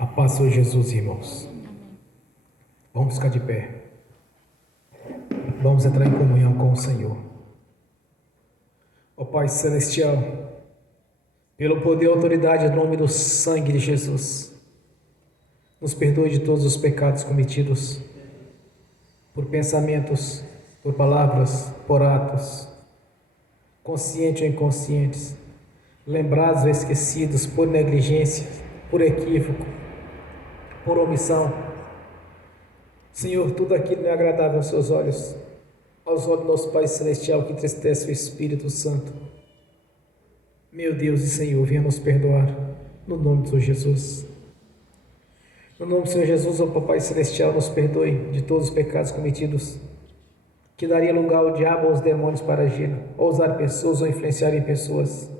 A paz, Senhor Jesus, irmãos. Vamos ficar de pé. Vamos entrar em comunhão com o Senhor. Ó Pai Celestial, pelo poder e autoridade em nome do sangue de Jesus, nos perdoe de todos os pecados cometidos, por pensamentos, por palavras, por atos, conscientes ou inconscientes, lembrados ou esquecidos, por negligência, por equívoco, por omissão. Senhor, tudo aquilo não é agradável aos seus olhos, aos olhos do nosso Pai Celestial, que entristece o Espírito Santo. Meu Deus e Senhor, venha nos perdoar, no nome do Senhor Jesus. No nome do Senhor Jesus, ó Pai Celestial, nos perdoe de todos os pecados cometidos, que daria lugar ao diabo ou aos demônios para agir, ou usar pessoas ou influenciar em pessoas,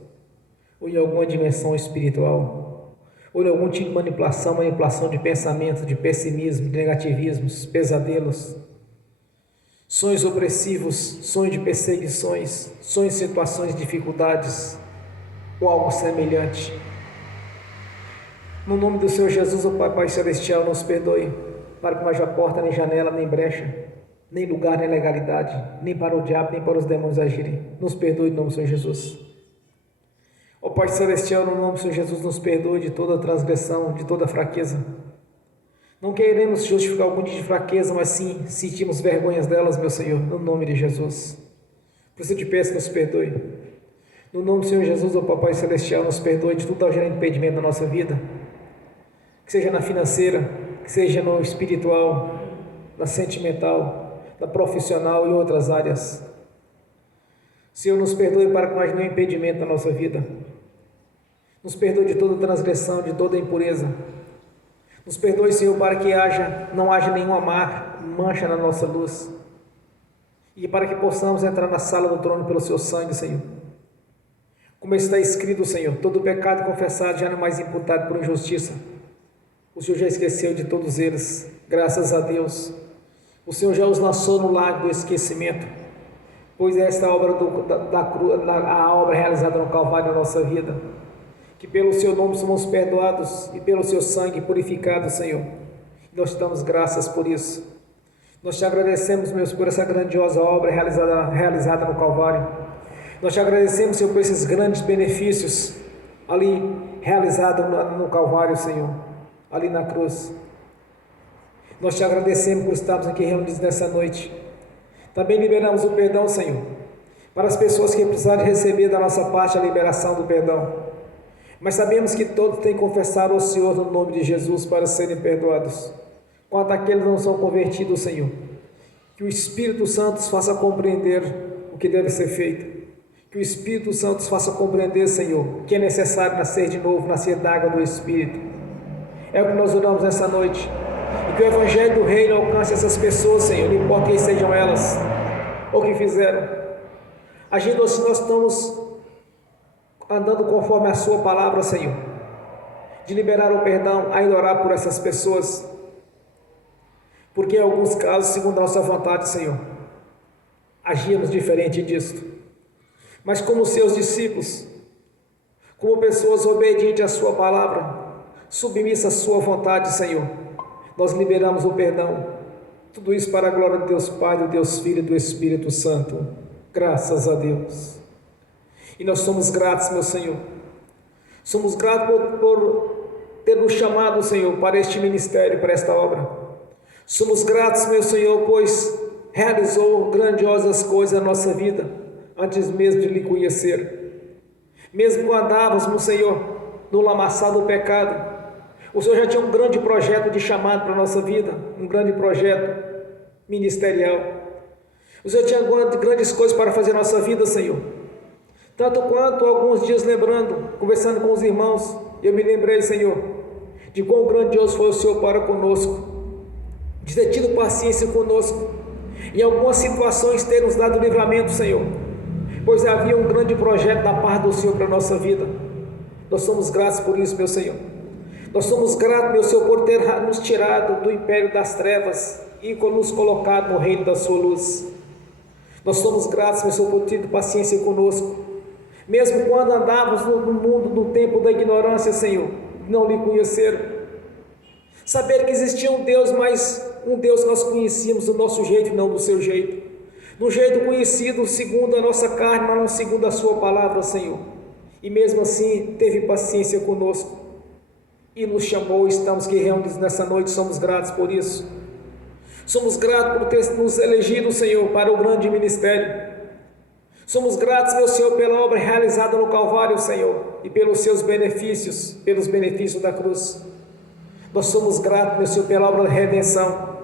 ou em alguma dimensão espiritual, ou em algum tipo de manipulação de pensamentos, de pessimismo, de negativismos, pesadelos, sonhos opressivos, sonhos de perseguições, sonhos de situações de dificuldades, ou algo semelhante. No nome do Senhor Jesus, o Pai Celestial, nos perdoe, para que não haja porta, nem janela, nem brecha, nem lugar, nem legalidade, nem para o diabo, nem para os demônios agirem. Nos perdoe em nome do Senhor Jesus. Ó Pai Celestial, no nome do Senhor Jesus, nos perdoe de toda transgressão, de toda fraqueza. Não queremos justificar algum tipo de fraqueza, mas sim sentimos vergonhas delas, meu Senhor, no nome de Jesus. Por isso eu te peço, nos perdoe. No nome do Senhor Jesus, ó Pai Celestial, nos perdoe de tudo ao gerar impedimento da nossa vida, que seja na financeira, que seja no espiritual, na sentimental, na profissional e outras áreas. Senhor, nos perdoe para que nós não impedimento da nossa vida. Nos perdoe de toda transgressão, de toda impureza. Nos perdoe, Senhor, para que não haja nenhuma mancha na nossa luz. E para que possamos entrar na sala do trono pelo Seu sangue, Senhor. Como está escrito, Senhor, todo pecado confessado já não é mais imputado por injustiça. O Senhor já esqueceu de todos eles, graças a Deus. O Senhor já os lançou no lago do esquecimento, pois é esta obra a obra realizada no Calvário na nossa vida, que pelo Seu nome somos perdoados e pelo Seu sangue purificados, Senhor. Nós te damos graças por isso. Nós te agradecemos, Deus, por essa grandiosa obra realizada no Calvário. Nós te agradecemos, Senhor, por esses grandes benefícios ali realizados no Calvário, Senhor, ali na cruz. Nós te agradecemos por estarmos aqui reunidos nessa noite. Também liberamos o perdão, Senhor, para as pessoas que precisarem receber da nossa parte a liberação do perdão. Mas sabemos que todos têm que confessar ao Senhor no nome de Jesus para serem perdoados. Quanto àqueles que não são convertidos, Senhor, que o Espírito Santo os faça compreender o que deve ser feito. Que o Espírito Santo os faça compreender, Senhor, que é necessário nascer de novo, nascer da água do Espírito. É o que nós oramos nessa noite. E que o Evangelho do Reino alcance essas pessoas, Senhor, não importa quem sejam elas, ou que fizeram. Agindo assim, nós estamos andando conforme a Sua palavra, Senhor, de liberar o perdão, ainda orar por essas pessoas, porque em alguns casos, segundo a nossa vontade, Senhor, agíamos diferente disto. Mas como Seus discípulos, como pessoas obedientes à Sua palavra, submissas à Sua vontade, Senhor, nós liberamos o perdão. Tudo isso para a glória de Deus Pai, do Deus Filho e do Espírito Santo. Graças a Deus. E nós somos gratos, meu Senhor. Somos gratos por ter nos chamado, Senhor, para este ministério, para esta obra. Somos gratos, meu Senhor, pois realizou grandiosas coisas na nossa vida, antes mesmo de lhe conhecer. Mesmo quando andávamos, Senhor, no lamaçal do pecado, o Senhor já tinha um grande projeto de chamado para a nossa vida, um grande projeto ministerial. O Senhor tinha grandes coisas para fazer na nossa vida, Senhor. Tanto quanto alguns dias lembrando, conversando com os irmãos, eu me lembrei, Senhor, de quão grandioso foi o Senhor para conosco, de ter tido paciência conosco, em algumas situações ter nos dado livramento, Senhor, pois havia um grande projeto da parte do Senhor para a nossa vida. Nós somos gratos por isso, meu Senhor. Nós somos gratos, meu Senhor, por ter nos tirado do império das trevas e nos colocado no reino da Sua luz. Nós somos gratos, meu Senhor, por ter tido paciência conosco, mesmo quando andávamos no mundo, no tempo da ignorância, Senhor, não lhe conheceram. Saber que existia um Deus, mas um Deus que nós conhecíamos do nosso jeito e não do seu jeito. Do jeito conhecido segundo a nossa carne, mas não segundo a sua palavra, Senhor. E mesmo assim, teve paciência conosco e nos chamou. Estamos aqui reunidos nessa noite, somos gratos por isso. Somos gratos por ter nos elegido, Senhor, para o grande ministério. Somos gratos, meu Senhor, pela obra realizada no Calvário, Senhor, e pelos seus benefícios, pelos benefícios da cruz. Nós somos gratos, meu Senhor, pela obra da redenção,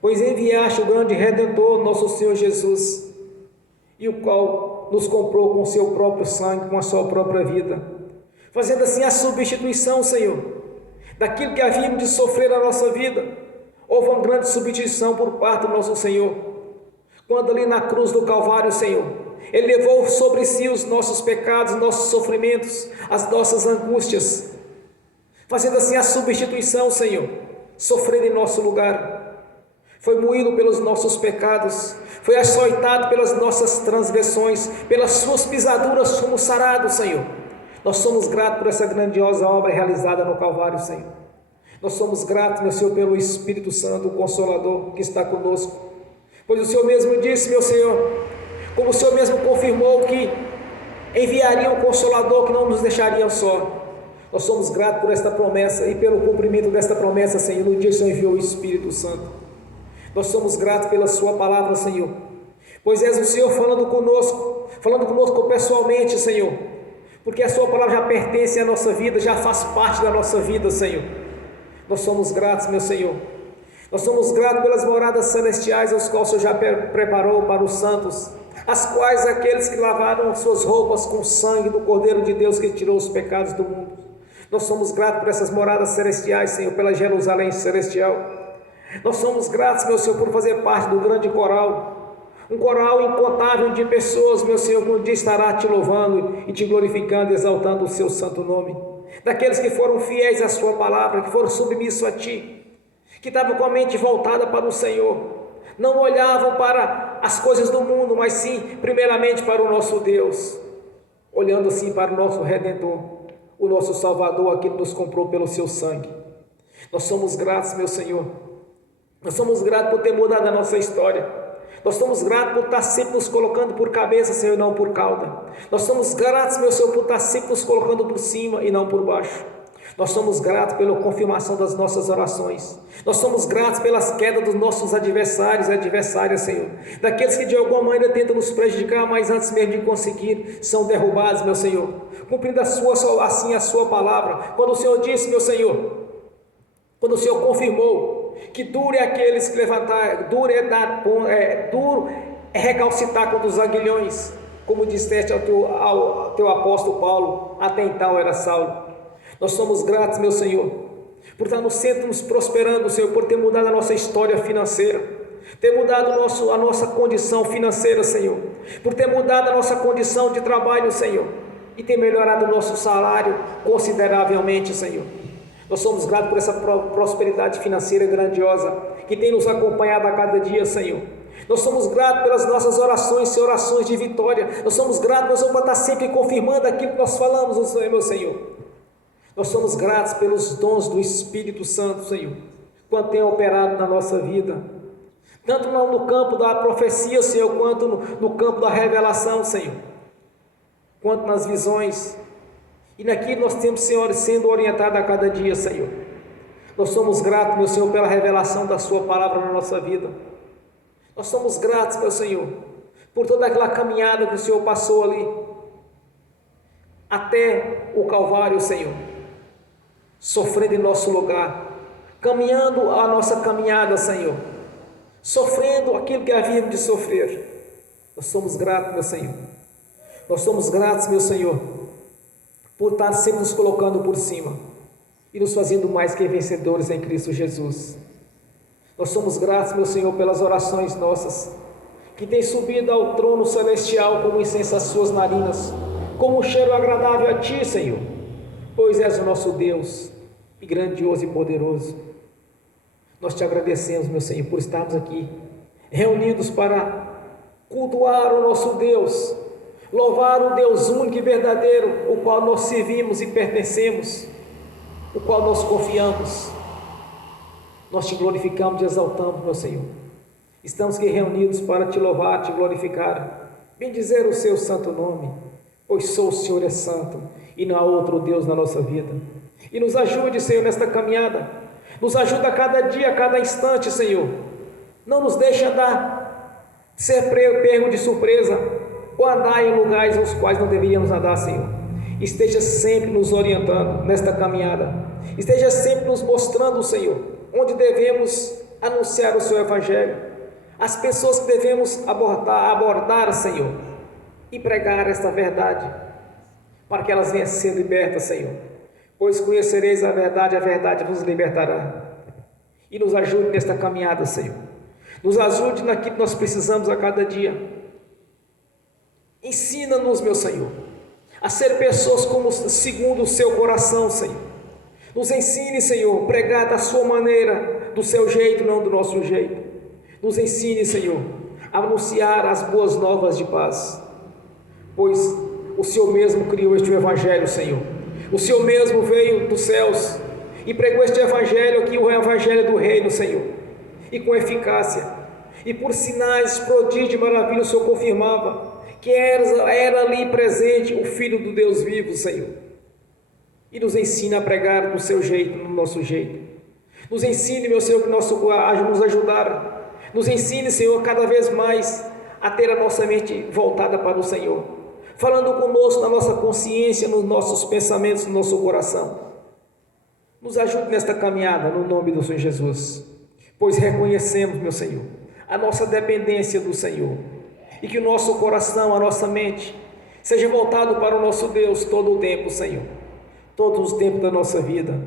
pois enviaste o grande Redentor, nosso Senhor Jesus, e o qual nos comprou com o seu próprio sangue, com a sua própria vida, fazendo assim a substituição, Senhor, daquilo que havíamos de sofrer na nossa vida. Houve uma grande substituição por parte do nosso Senhor, quando ali na cruz do Calvário, Senhor, Ele levou sobre si os nossos pecados, os nossos sofrimentos, as nossas angústias, fazendo assim a substituição, Senhor, sofrendo em nosso lugar. Foi moído pelos nossos pecados, foi açoitado pelas nossas transgressões, pelas suas pisaduras fomos sarados, Senhor. Nós somos gratos por essa grandiosa obra realizada no Calvário, Senhor. Nós somos gratos, meu Senhor, pelo Espírito Santo, o Consolador que está conosco, pois o Senhor mesmo disse, meu Senhor, como o Senhor mesmo confirmou que enviaria um Consolador que não nos deixaria só. Nós somos gratos por esta promessa e pelo cumprimento desta promessa, Senhor, no dia que o Senhor enviou o Espírito Santo. Nós somos gratos pela sua palavra, Senhor, pois és o Senhor falando conosco pessoalmente, Senhor, porque a sua palavra já pertence à nossa vida, já faz parte da nossa vida, Senhor. Nós somos gratos, meu Senhor. Nós somos gratos pelas moradas celestiais, as quais o Senhor já preparou para os santos, as quais aqueles que lavaram suas roupas com o sangue do Cordeiro de Deus que tirou os pecados do mundo. Nós somos gratos por essas moradas celestiais, Senhor, pela Jerusalém celestial. Nós somos gratos, meu Senhor, por fazer parte do grande coral, um coral incontável de pessoas, meu Senhor, que um dia estará te louvando e te glorificando, exaltando o seu santo nome. Daqueles que foram fiéis à sua palavra, que foram submissos a ti, que estavam com a mente voltada para o Senhor, não olhavam para as coisas do mundo, mas sim, primeiramente, para o nosso Deus, olhando assim para o nosso Redentor, o nosso Salvador, aquele que nos comprou pelo seu sangue. Nós somos gratos, meu Senhor. Nós somos gratos por ter mudado a nossa história. Nós somos gratos por estar sempre nos colocando por cabeça, Senhor, e não por cauda. Nós somos gratos, meu Senhor, por estar sempre nos colocando por cima e não por baixo. Nós somos gratos pela confirmação das nossas orações. Nós somos gratos pelas quedas dos nossos adversários e adversárias, Senhor. Daqueles que de alguma maneira tentam nos prejudicar, mas antes mesmo de conseguir, são derrubados, meu Senhor. Cumprindo assim a sua palavra. Quando o Senhor disse, meu Senhor, quando o Senhor confirmou que duro é aqueles que levantar, duro é recalcitar contra os aguilhões, como disseste ao teu apóstolo Paulo, até então era Saulo. Nós somos gratos, meu Senhor, por estar no centro nos prosperando, Senhor, por ter mudado a nossa história financeira, ter mudado a nossa condição financeira, Senhor, por ter mudado a nossa condição de trabalho, Senhor, e ter melhorado o nosso salário consideravelmente, Senhor. Nós somos gratos por essa prosperidade financeira grandiosa que tem nos acompanhado a cada dia, Senhor. Nós somos gratos pelas nossas orações, Senhor, orações de vitória. Nós somos gratos, nós vamos estar sempre confirmando aquilo que nós falamos, meu Senhor. Nós somos gratos pelos dons do Espírito Santo, Senhor, quanto tem operado na nossa vida, tanto no campo da profecia, Senhor, quanto no campo da revelação, Senhor, quanto nas visões. E naquilo nós temos, Senhor, sendo orientados a cada dia, Senhor. Nós somos gratos, meu Senhor, pela revelação da sua palavra na nossa vida. Nós somos gratos, meu Senhor, por toda aquela caminhada que o Senhor passou ali, até o Calvário, Senhor, sofrendo em nosso lugar, caminhando a nossa caminhada, Senhor, sofrendo aquilo que havíamos de sofrer. Nós somos gratos, meu Senhor. Nós somos gratos, meu Senhor, por estar sempre nos colocando por cima e nos fazendo mais que vencedores em Cristo Jesus. Nós somos gratos, meu Senhor, pelas orações nossas, que têm subido ao trono celestial como incenso às suas narinas, como um cheiro agradável a Ti, Senhor, pois és o nosso Deus, e grandioso e poderoso. Nós Te agradecemos, meu Senhor, por estarmos aqui, reunidos para cultuar o nosso Deus, louvar o Deus único e verdadeiro, o qual nós servimos e pertencemos, o qual nós confiamos. Nós te glorificamos e exaltamos, meu Senhor. Estamos aqui reunidos para te louvar, te glorificar, bendizer o seu santo nome, pois só o Senhor é santo e não há outro Deus na nossa vida. E nos ajude, Senhor, nesta caminhada. Nos ajuda a cada dia, a cada instante, Senhor. Não nos deixe andar, ser pego de surpresa, ou andar em lugares nos quais não deveríamos andar, Senhor. Esteja sempre nos orientando nesta caminhada. Esteja sempre nos mostrando, Senhor, onde devemos anunciar o seu Evangelho, as pessoas que devemos abordar, Senhor, e pregar esta verdade, para que elas venham a ser libertas, Senhor. Pois conhecereis a verdade vos libertará. E nos ajude nesta caminhada, Senhor. Nos ajude naquilo que nós precisamos a cada dia. Ensina-nos, meu Senhor, a ser pessoas como segundo o seu coração, Senhor. Nos ensine, Senhor, pregar da sua maneira, do seu jeito, não do nosso jeito. Nos ensine, Senhor, a anunciar as boas novas de paz, pois o Senhor mesmo criou este Evangelho, Senhor. O Senhor mesmo veio dos céus e pregou este Evangelho aqui, o Evangelho do Reino, Senhor, e com eficácia, e por sinais, prodígios e maravilhas o Senhor confirmava que era ali presente o Filho do Deus vivo, Senhor. E nos ensina a pregar do seu jeito, no nosso jeito. Nos ensine, meu Senhor, que nos ajudar. Nos ensine, Senhor, cada vez mais a ter a nossa mente voltada para o Senhor, falando conosco na nossa consciência, nos nossos pensamentos, no nosso coração. Nos ajude nesta caminhada, no nome do Senhor Jesus, pois reconhecemos, meu Senhor, a nossa dependência do Senhor, e que o nosso coração, a nossa mente, seja voltado para o nosso Deus todo o tempo, Senhor, todos os tempos da nossa vida,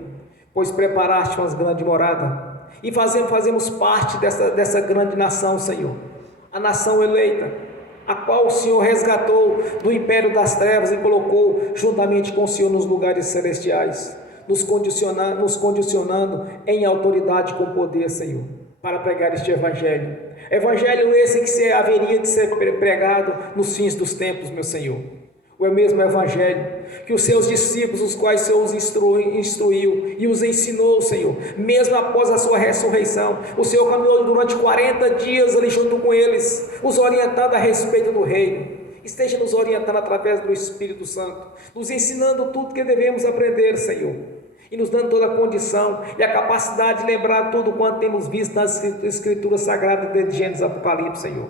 pois preparaste uma grande morada, e fazemos parte dessa grande nação, Senhor, a nação eleita, a qual o Senhor resgatou do império das trevas e colocou juntamente com o Senhor nos lugares celestiais, nos condicionando em autoridade com poder, Senhor, para pregar este Evangelho. Evangelho esse que haveria de ser pregado nos fins dos tempos, meu Senhor. O mesmo Evangelho que os seus discípulos, os quais o Senhor os instruiu e os ensinou, Senhor, mesmo após a sua ressurreição, o Senhor caminhou durante 40 dias ali junto com eles, os orientando a respeito do reino. Esteja nos orientando através do Espírito Santo, nos ensinando tudo que devemos aprender, Senhor, e nos dando toda a condição e a capacidade de lembrar tudo quanto temos visto nas Escrituras Sagradas de Gênesis e Apocalipse, Senhor.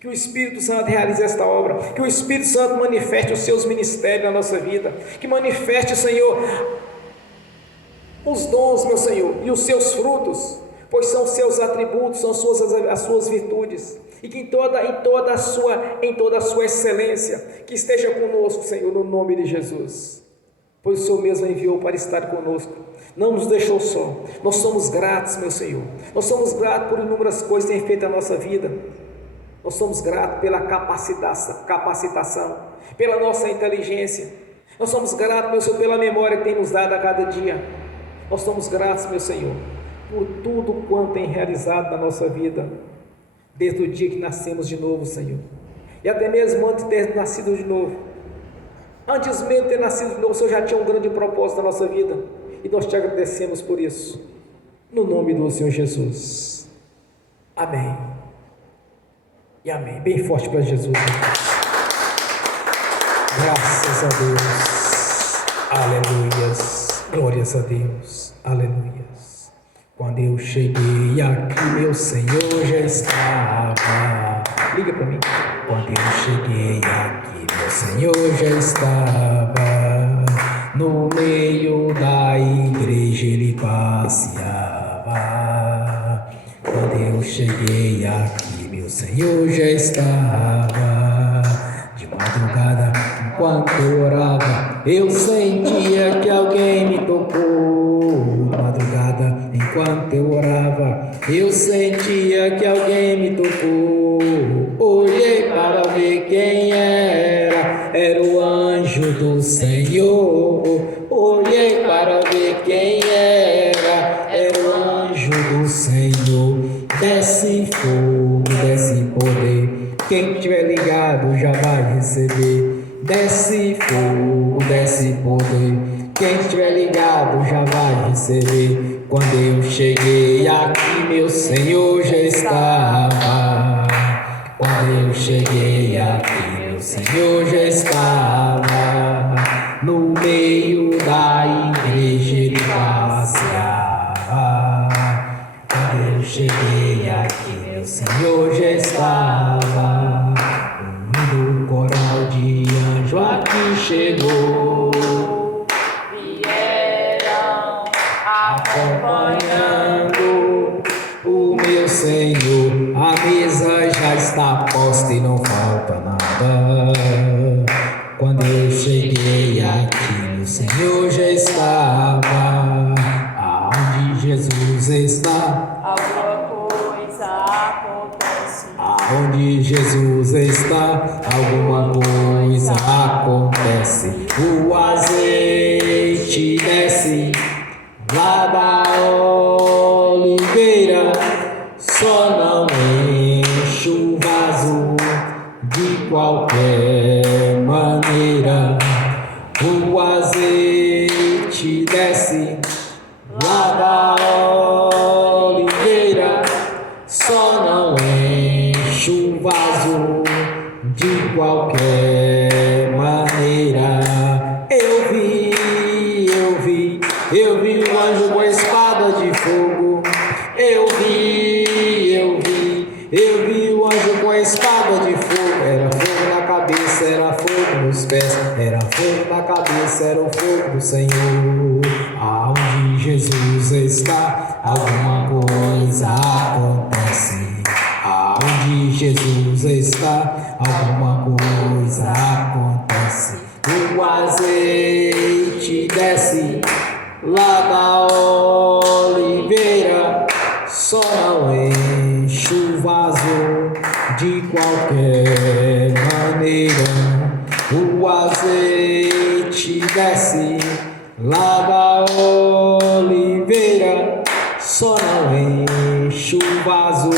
Que o Espírito Santo realize esta obra, que o Espírito Santo manifeste os seus ministérios na nossa vida, que manifeste, Senhor, os dons, meu Senhor, e os seus frutos, pois são seus atributos, são as suas virtudes, e que em toda a sua excelência, que esteja conosco, Senhor, no nome de Jesus, pois o Senhor mesmo enviou para estar conosco, não nos deixou só. Nós somos gratos, meu Senhor, nós somos gratos por inúmeras coisas que tem feito na nossa vida. Nós somos gratos pela capacitação, pela nossa inteligência. Nós somos gratos, meu Senhor, pela memória que tem nos dado a cada dia. Nós somos gratos, meu Senhor, por tudo quanto tem realizado na nossa vida, desde o dia que nascemos de novo, Senhor. E até mesmo antes de ter nascido de novo. Antes mesmo de ter nascido de novo, o Senhor já tinha um grande propósito na nossa vida. E nós te agradecemos por isso. No nome do Senhor Jesus. Amém. E amém. Bem forte para Jesus. Graças a Deus. Aleluias. Glórias a Deus. Aleluias. Quando eu cheguei aqui, meu Senhor já estava. Liga para mim. Quando eu cheguei aqui, meu Senhor já estava. No meio da igreja ele passeava. Quando eu cheguei aqui, meu Senhor já estava. De madrugada, enquanto eu orava, eu sentia que alguém me tocou. De madrugada, enquanto eu orava, eu sentia que alguém me tocou. Olhei para ver quem era o anjo do Senhor. Olhei para ver quem era o anjo do Senhor. Desce fogo, desce poder, quem estiver ligado já vai receber. Desce fogo, desce poder, quem estiver ligado já vai receber. Quando eu cheguei aqui, meu Senhor já estava. Quando eu cheguei aqui, meu Senhor já estava. No meio da igreja ele passeava. Quando eu cheguei aqui, meu Senhor já estava. Um coral de anjo aqui chegou. Vieram acompanhando o meu Senhor. A mesa já está posta e não falta nada. Quando eu cheguei aqui, o Senhor já estava. Aonde Jesus está, alguma coisa acontece. aonde Jesus está, alguma coisa acontece. O azeite desce lá da oliveira, só não enche o vaso de qualquer maneira. O azeite desce lá da oliveira, só não enche o vaso de qualquer maneira. Eu vi um anjo com a espada de fogo. Eu vi o anjo com a espada de fogo. Era fogo na cabeça, era fogo nos pés. Era fogo na cabeça, era o fogo do Senhor. Aonde Jesus está, alguma coisa acontece. Aonde Jesus está, alguma coisa acontece. O azeite desce lá da oliveira, só não enche o vaso de qualquer maneira. O azeite desce lá da oliveira, só não enche o vaso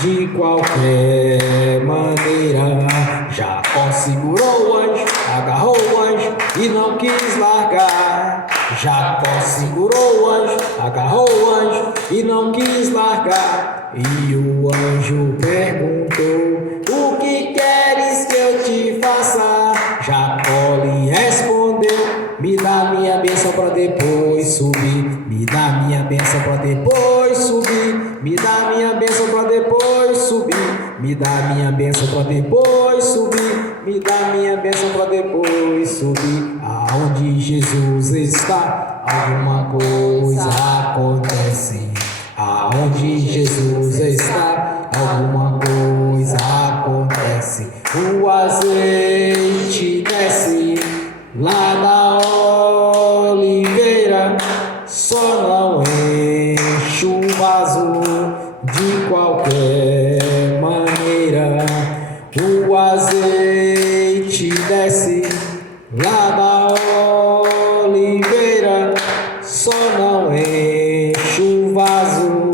de qualquer maneira. Jacó segurou o anjo, agarrou o anjo e não quis largar. Jacó segurou o anjo, agarrou o anjo e não quis largar. E o anjo perguntou: o que queres que eu te faça? Jacó lhe respondeu: me dá minha bênção para depois subir. Me dá minha bênção para depois subir. Me dá minha bênção para depois subir. Me dá minha bênção para depois subir. Me dá minha bênção para depois subir. Aonde Jesus está, alguma coisa acontece. Aonde Jesus está, alguma coisa acontece. O azeite desce lá da oliveira, só não enche o vaso de qualquer maneira. O azeite desce lá da oliveira, só não enche o vaso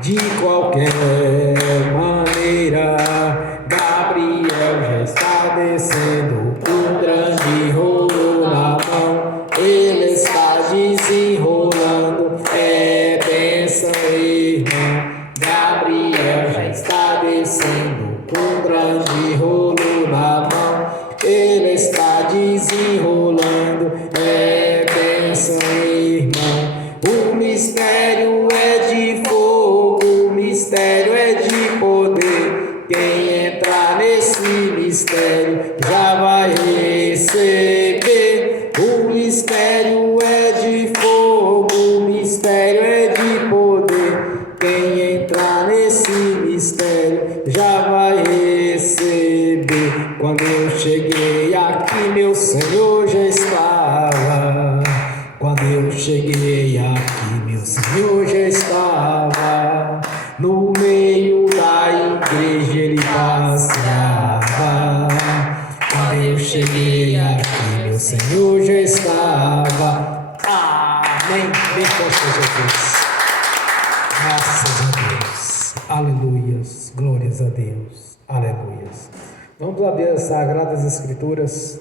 de qualquer maneira. Gabriel já está descendo com grande rolo na mão. Ele está desenrolando, é bênção, irmão. Gabriel já está descendo com grande rolo na mão. Ele está desenrolando, é bênção, irmão. O mistério é de fogo, o mistério é de poder. Quem entrar nesse mistério já vai receber. O mistério é de fogo, o mistério é de poder. Quem entrar nesse mistério já vai receber. Quando eu cheguei aqui, meu Senhor já estava. Quando eu cheguei aqui, meu Senhor já estava. No meio da igreja ele passeava. Quando eu cheguei aqui, meu Senhor já estava. Amém. Bem forte, Jesus. Graças a Deus. Aleluias. Glórias a Deus. Aleluias. Vamos abrir as Sagradas Escrituras.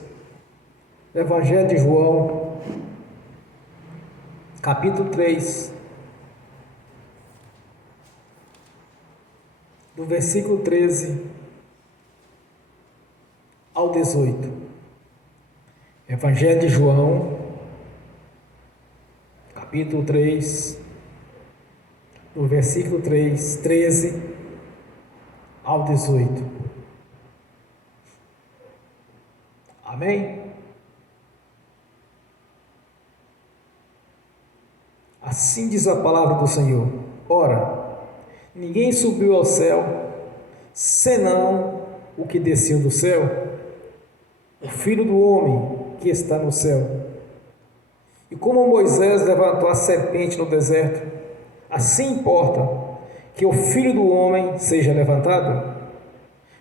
Evangelho de João, capítulo 3, do versículo 13 ao 18. Evangelho de João, capítulo 3, do versículo 13 ao 18. Amém? Assim diz a palavra do Senhor: ora, ninguém subiu ao céu, senão o que desceu do céu, o Filho do homem que está no céu. E como Moisés levantou a serpente no deserto, assim importa que o Filho do homem seja levantado,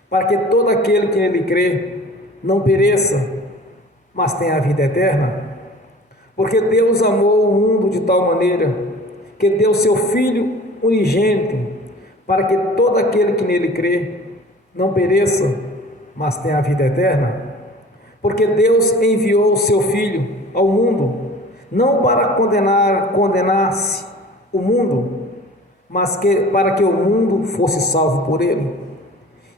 para que todo aquele que nele crê não pereça, mas tenha a vida eterna. Porque Deus amou o mundo de tal maneira que deu seu Filho unigênito, para que todo aquele que nele crê não pereça, mas tenha a vida eterna. Porque Deus enviou o seu Filho ao mundo, não para condenasse o mundo, mas para que o mundo fosse salvo por ele.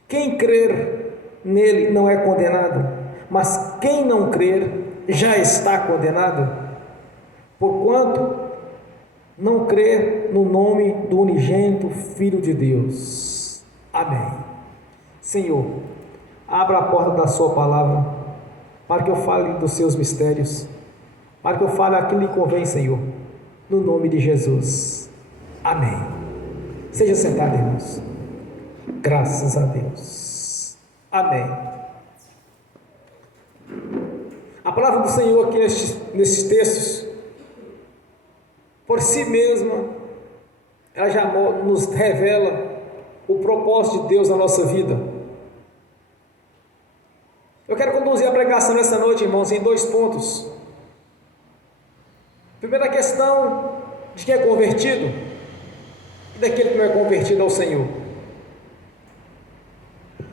Quem crer nele não é condenado, mas quem não crer já está condenado, porquanto não crer no nome do unigênito Filho de Deus. Amém. Senhor, abra a porta da sua palavra, para que eu fale dos seus mistérios, para que eu fale aquilo que lhe convém, Senhor, no nome de Jesus. Amém. Seja sentado, irmãos. Graças a Deus. Amém. A palavra do Senhor aqui nesses textos, por si mesma, ela já nos revela o propósito de Deus na nossa vida. Eu quero conduzir a pregação nessa noite, irmãos, em 2 pontos. Primeira questão de quem é convertido e daquele que não é convertido ao Senhor.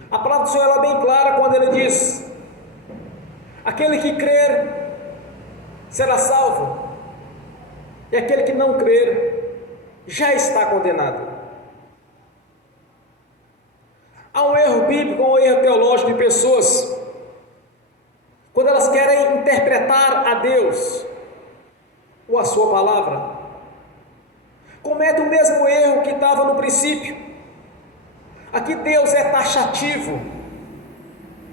A palavra do Senhor ela é bem clara quando ele diz: aquele que crer será salvo, e aquele que não crer já está condenado. Há um erro bíblico, um erro teológico de pessoas, quando elas querem interpretar a Deus ou a sua palavra, comete o mesmo erro que estava no princípio. Aqui Deus é taxativo.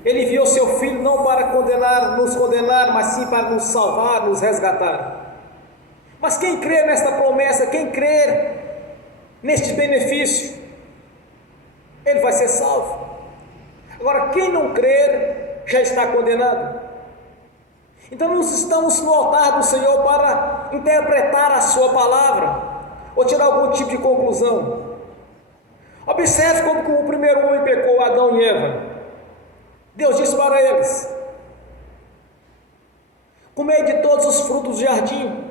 Ele enviou seu Filho não para nos condenar, mas sim para nos salvar, nos resgatar. Mas quem crer nesta promessa, quem crer neste benefício, ele vai ser salvo. Agora, quem não crer, já está condenado. Então, nós estamos no altar do Senhor para interpretar a sua palavra, ou tirar algum tipo de conclusão. Observe como o primeiro homem pecou, Adão e Eva. Deus disse para eles: comei de todos os frutos do jardim,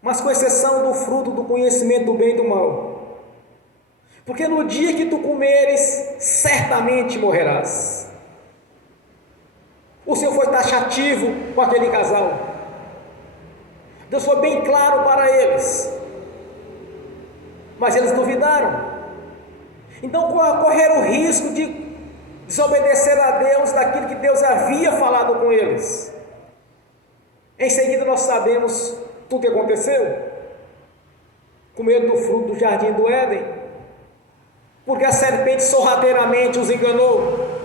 mas com exceção do fruto do conhecimento do bem e do mal, porque no dia que tu comeres, certamente morrerás. O Senhor foi taxativo com aquele casal. Deus foi bem claro para eles, mas eles duvidaram. Então correram o risco de desobedecer a Deus daquilo que Deus havia falado com eles. Em seguida nós sabemos tudo o que aconteceu. Comeram do fruto do jardim do Éden, porque a serpente sorrateiramente os enganou.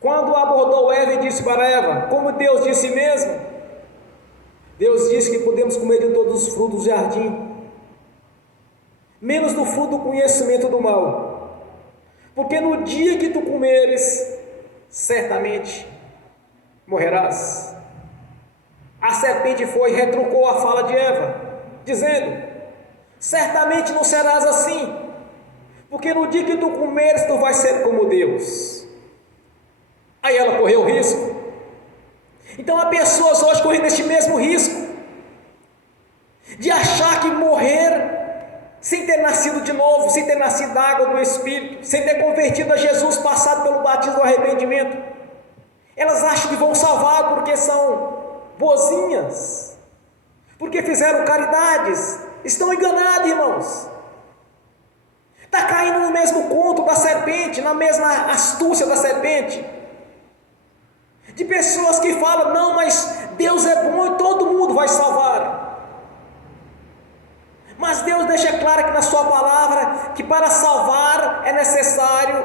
Quando abordou Eva e disse para Eva, como Deus disse mesmo, Deus disse que podemos comer de todos os frutos do jardim, menos do fruto do conhecimento do mal, porque no dia que tu comeres, certamente morrerás. A serpente foi e retrucou a fala de Eva, dizendo: certamente não serás assim, porque no dia que tu comeres, tu vais ser como Deus. Aí ela correu o risco. Então há pessoas hoje correndo este mesmo risco, de achar que morrer sem ter nascido de novo, sem ter nascido da água do Espírito, sem ter convertido a Jesus, passado pelo batismo do arrependimento, elas acham que vão salvar porque são boazinhas, porque fizeram caridades. Estão enganados, irmãos. Está caindo no mesmo conto da serpente, na mesma astúcia da serpente. De pessoas que falam, não, mas Deus é bom e todo mundo vai salvar. Mas Deus deixa claro aqui na sua palavra que para salvar é necessário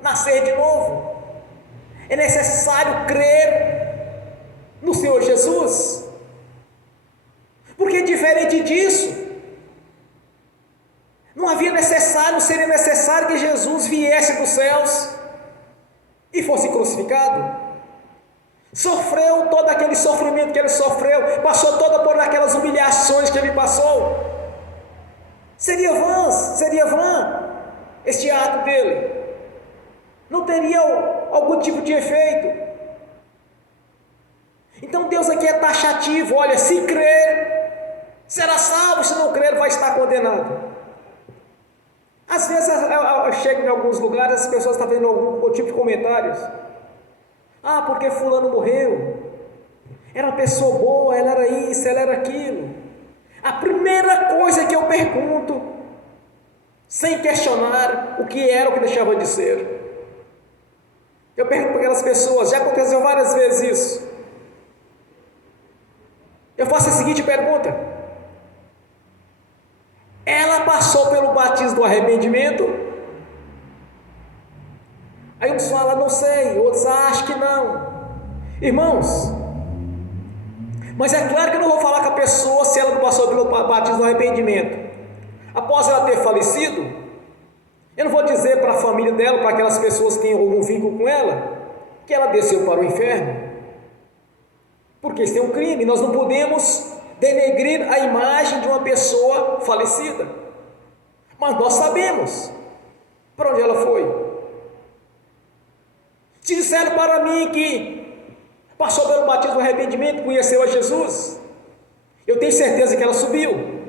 nascer de novo. É necessário crer no Senhor Jesus. Porque diferente disso, não seria necessário que Jesus viesse dos céus e fosse crucificado. Sofreu todo aquele sofrimento que ele sofreu, passou toda por aquelas humilhações que ele passou. Seria vã este ato dele. Não teria algum tipo de efeito. Então Deus aqui é taxativo. Olha, se crer, será salvo, se não crer, vai estar condenado. Às vezes eu chego em alguns lugares, as pessoas estão vendo algum tipo de comentários. Ah, porque fulano morreu. Era uma pessoa boa, ela era isso, ela era aquilo. A primeira coisa que eu pergunto, sem questionar, o que era, o que deixava de ser. Eu pergunto para aquelas pessoas, já aconteceu várias vezes isso. Eu faço a seguinte pergunta: ela passou pelo batismo do arrependimento? Aí uns falam, não sei, outros acham que não. Irmãos, mas é claro que eu não vou falar com a pessoa se ela não passou pelo batismo do arrependimento. Após ela ter falecido, eu não vou dizer para a família dela, para aquelas pessoas que têm algum vínculo com ela, que ela desceu para o inferno. Porque isso é um crime, nós não podemos denegrir a imagem de uma pessoa falecida. Mas nós sabemos para onde ela foi. Se disseram para mim que passou pelo batismo do arrependimento, conheceu a Jesus, eu tenho certeza que ela subiu.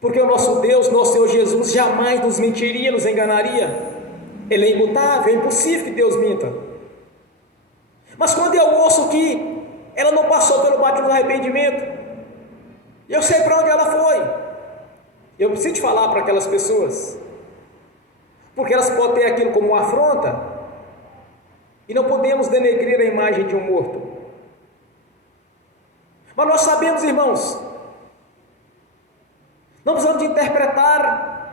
Porque o nosso Deus, nosso Senhor Jesus, jamais nos mentiria, nos enganaria. Ele é imutável, é impossível que Deus minta. Mas quando eu ouço que ela não passou pelo batismo do arrependimento, eu sei para onde ela foi. Eu preciso falar para aquelas pessoas, porque elas podem ter aquilo como uma afronta, e não podemos denegrir a imagem de um morto. Mas nós sabemos, irmãos, não precisamos de interpretar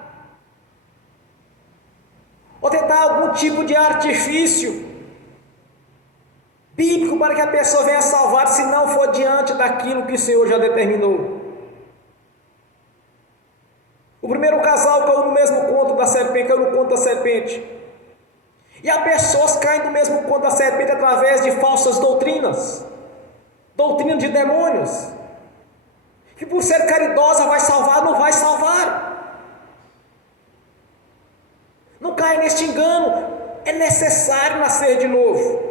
ou tentar algum tipo de artifício bíblico para que a pessoa venha salvar, se não for diante daquilo que o Senhor já determinou. O primeiro casal caiu no mesmo conto da serpente, caiu no conto da serpente. E há pessoas que caem no mesmo conto da serpente através de falsas doutrinas, doutrina de demônios, que por ser caridosa vai salvar, não vai salvar. Não caia neste engano. É necessário nascer de novo.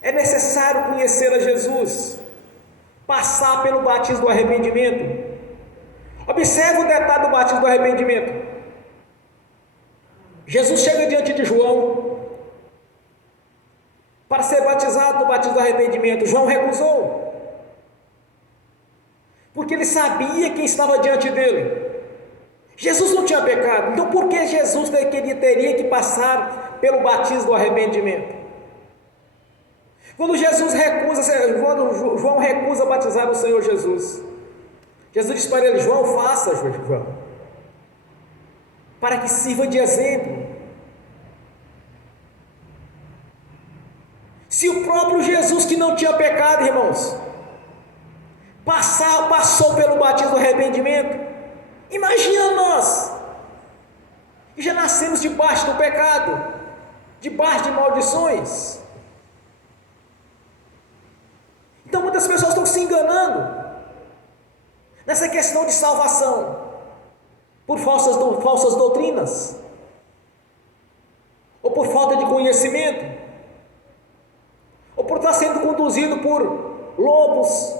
É necessário conhecer a Jesus, passar pelo batismo do arrependimento. Observe o detalhe do batismo do arrependimento. Jesus chega diante de João para ser batizado no batismo do arrependimento. João recusou, porque ele sabia quem estava diante dele. Jesus não tinha pecado, então por que Jesus teria que passar pelo batismo do arrependimento? Quando João recusa batizar o Senhor Jesus, Jesus diz para ele: João, faça, João, para que sirva de exemplo. Se o próprio Jesus, que não tinha pecado, irmãos, passou pelo batismo do arrependimento, imagina nós, que já nascemos debaixo do pecado, debaixo de maldições. Então muitas pessoas estão se enganando nessa questão de salvação, por falsas doutrinas, ou por falta de conhecimento, ou por estar sendo conduzido por lobos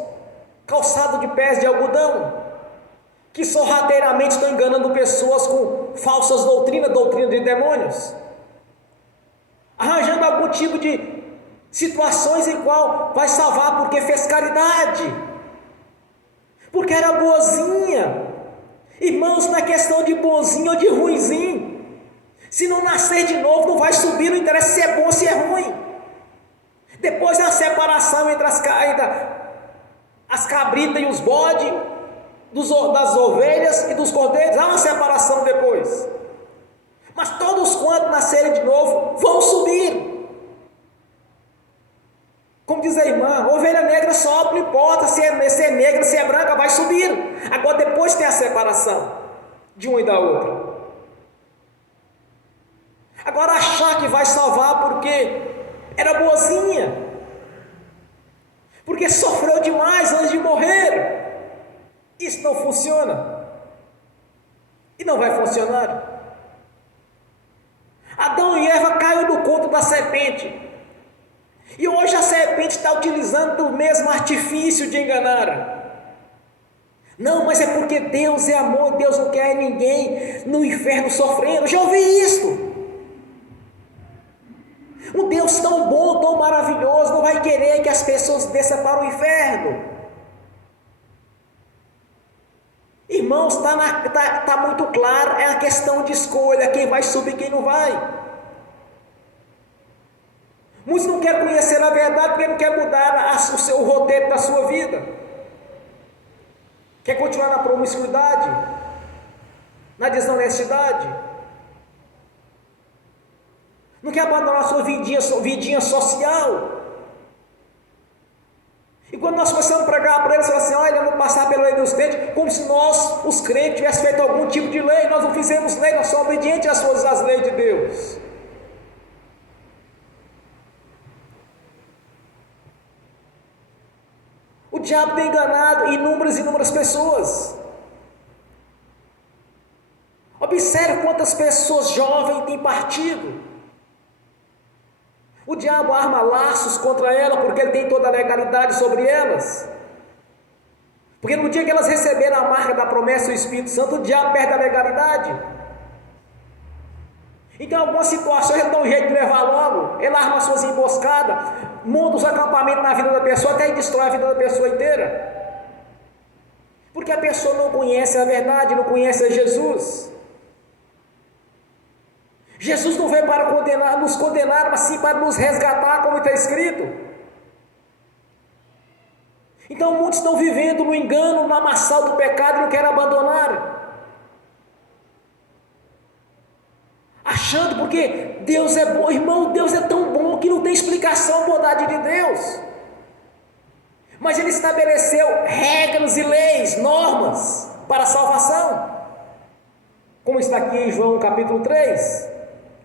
calçados de pés de algodão, que sorrateiramente estão enganando pessoas com falsas doutrinas, doutrina de demônios, arranjando algum tipo de situações em qual vai salvar porque fez caridade, porque era boazinha, Irmãos, não é questão de bonzinho ou de ruinzinho. Se não nascer de novo, não vai subir, não interessa se é bom ou se é ruim. Depois da separação entre as cabritas e os bodes, das ovelhas e dos cordeiros, há uma separação depois. Mas todos quantos nascerem de novo, vão subir. Como diz a irmã, ovelha negra sobe, não importa se é negra, se é branca, vai subir. Agora depois tem a separação de uma e da outra. Agora achar que vai salvar porque era boazinha, porque sofreu demais antes de morrer, isso não funciona. E não vai funcionar. Adão e Eva caiu no conto da serpente. E hoje a serpente está utilizando o mesmo artifício de enganar. Não, mas é porque Deus é amor, Deus não quer ninguém no inferno sofrendo. Já ouvi isso. Um Deus tão bom, tão maravilhoso, não vai querer que as pessoas desçam para o inferno. Irmãos, está muito claro, é a questão de escolha, quem vai subir e quem não vai. Muitos não querem conhecer a verdade porque não quer mudar o roteiro da sua vida. Quer continuar na promiscuidade, na desonestidade. Não quer abandonar a sua vidinha social. E quando nós começamos a pregar para eles, assim, olha, vamos passar pela lei dos crentes, como se nós, os crentes, tivéssemos feito algum tipo de lei. Nós não fizemos lei, nós somos obedientes às leis de Deus. O diabo tem enganado inúmeras pessoas. Observe quantas pessoas jovens têm partido. O diabo arma laços contra ela porque ele tem toda a legalidade sobre elas. Porque no dia que elas receberam a marca da promessa do Espírito Santo, o diabo perde a legalidade. Então, em algumas situações, ele dá um jeito de levar logo, ele arma suas emboscadas, monta os acampamentos na vida da pessoa, até destrói a vida da pessoa inteira. Porque a pessoa não conhece a verdade, não conhece a Jesus. Jesus não veio para nos condenar, mas sim para nos resgatar, como está escrito. Então, muitos estão vivendo no engano, no amassal do pecado e não querem abandonar. Achando porque Deus é bom, irmão, Deus é tão bom que não tem explicação a bondade de Deus. Mas Ele estabeleceu regras e leis, normas para a salvação. Como está aqui em João capítulo 3.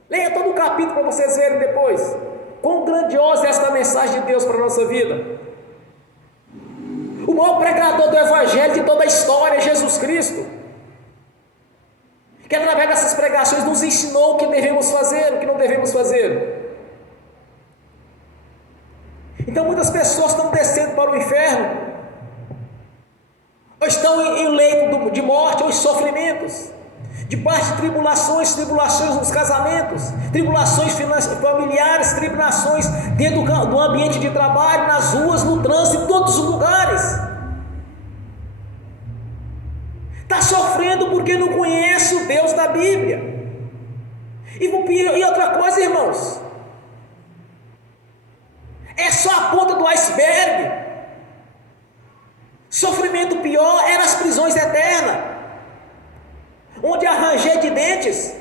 Leia todo o capítulo para vocês verem depois. Quão grandiosa é esta mensagem de Deus para a nossa vida. O maior pregador do Evangelho de toda a história é Jesus Cristo. Que através dessas pregações nos ensinou o que devemos fazer, o que não devemos fazer. Então muitas pessoas estão descendo para o inferno, ou estão em leito de morte, ou em sofrimentos, debaixo de tribulações nos casamentos, tribulações familiares, tribulações dentro do ambiente de trabalho, nas ruas, no trânsito, em todos os lugares. Está sofrendo porque não conhece o Deus da Bíblia. E outra coisa, irmãos, é só a ponta do iceberg. Sofrimento pior era as prisões eternas, onde há ranger de dentes,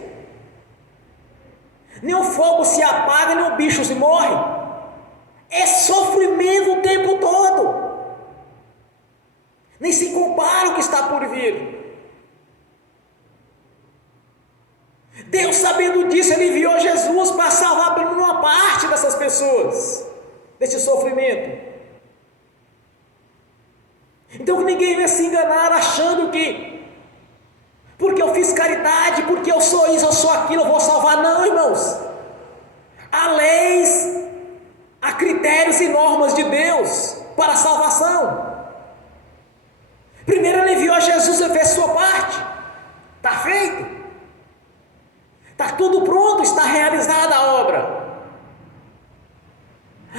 nem o fogo se apaga, nem o bicho se morre. É sofrimento o tempo todo. Nem se compara o que está por vir. Deus, sabendo disso, Ele enviou Jesus para salvar pelo menos uma parte dessas pessoas, desse sofrimento. Então que ninguém venha se enganar achando que porque eu fiz caridade, porque eu sou isso, eu sou aquilo, eu vou salvar. Não, irmãos. Há leis, há critérios e normas de Deus para a salvação. Primeiro Ele enviou a Jesus e fez sua parte. Está feito. Está tudo pronto, está realizada a obra.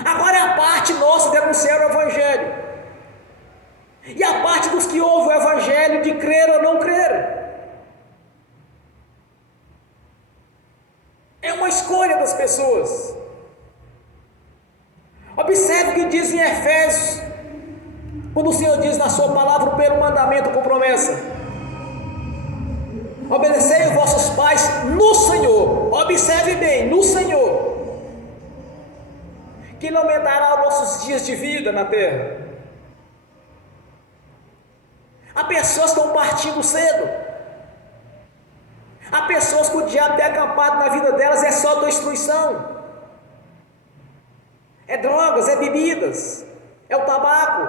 Agora é a parte nossa de anunciar o Evangelho. E a parte dos que ouvem o Evangelho de crer ou não crer. pessoas. Observe o que diz em Efésios, quando o Senhor diz na sua palavra, pelo mandamento com promessa: obedecei os vossos pais no Senhor. Observe bem, no Senhor, que não aumentará os nossos dias de vida na terra. Há pessoas que estão partindo cedo. Há pessoas que o diabo tem acampado na vida delas, é só destruição. É drogas, é bebidas, é o tabaco,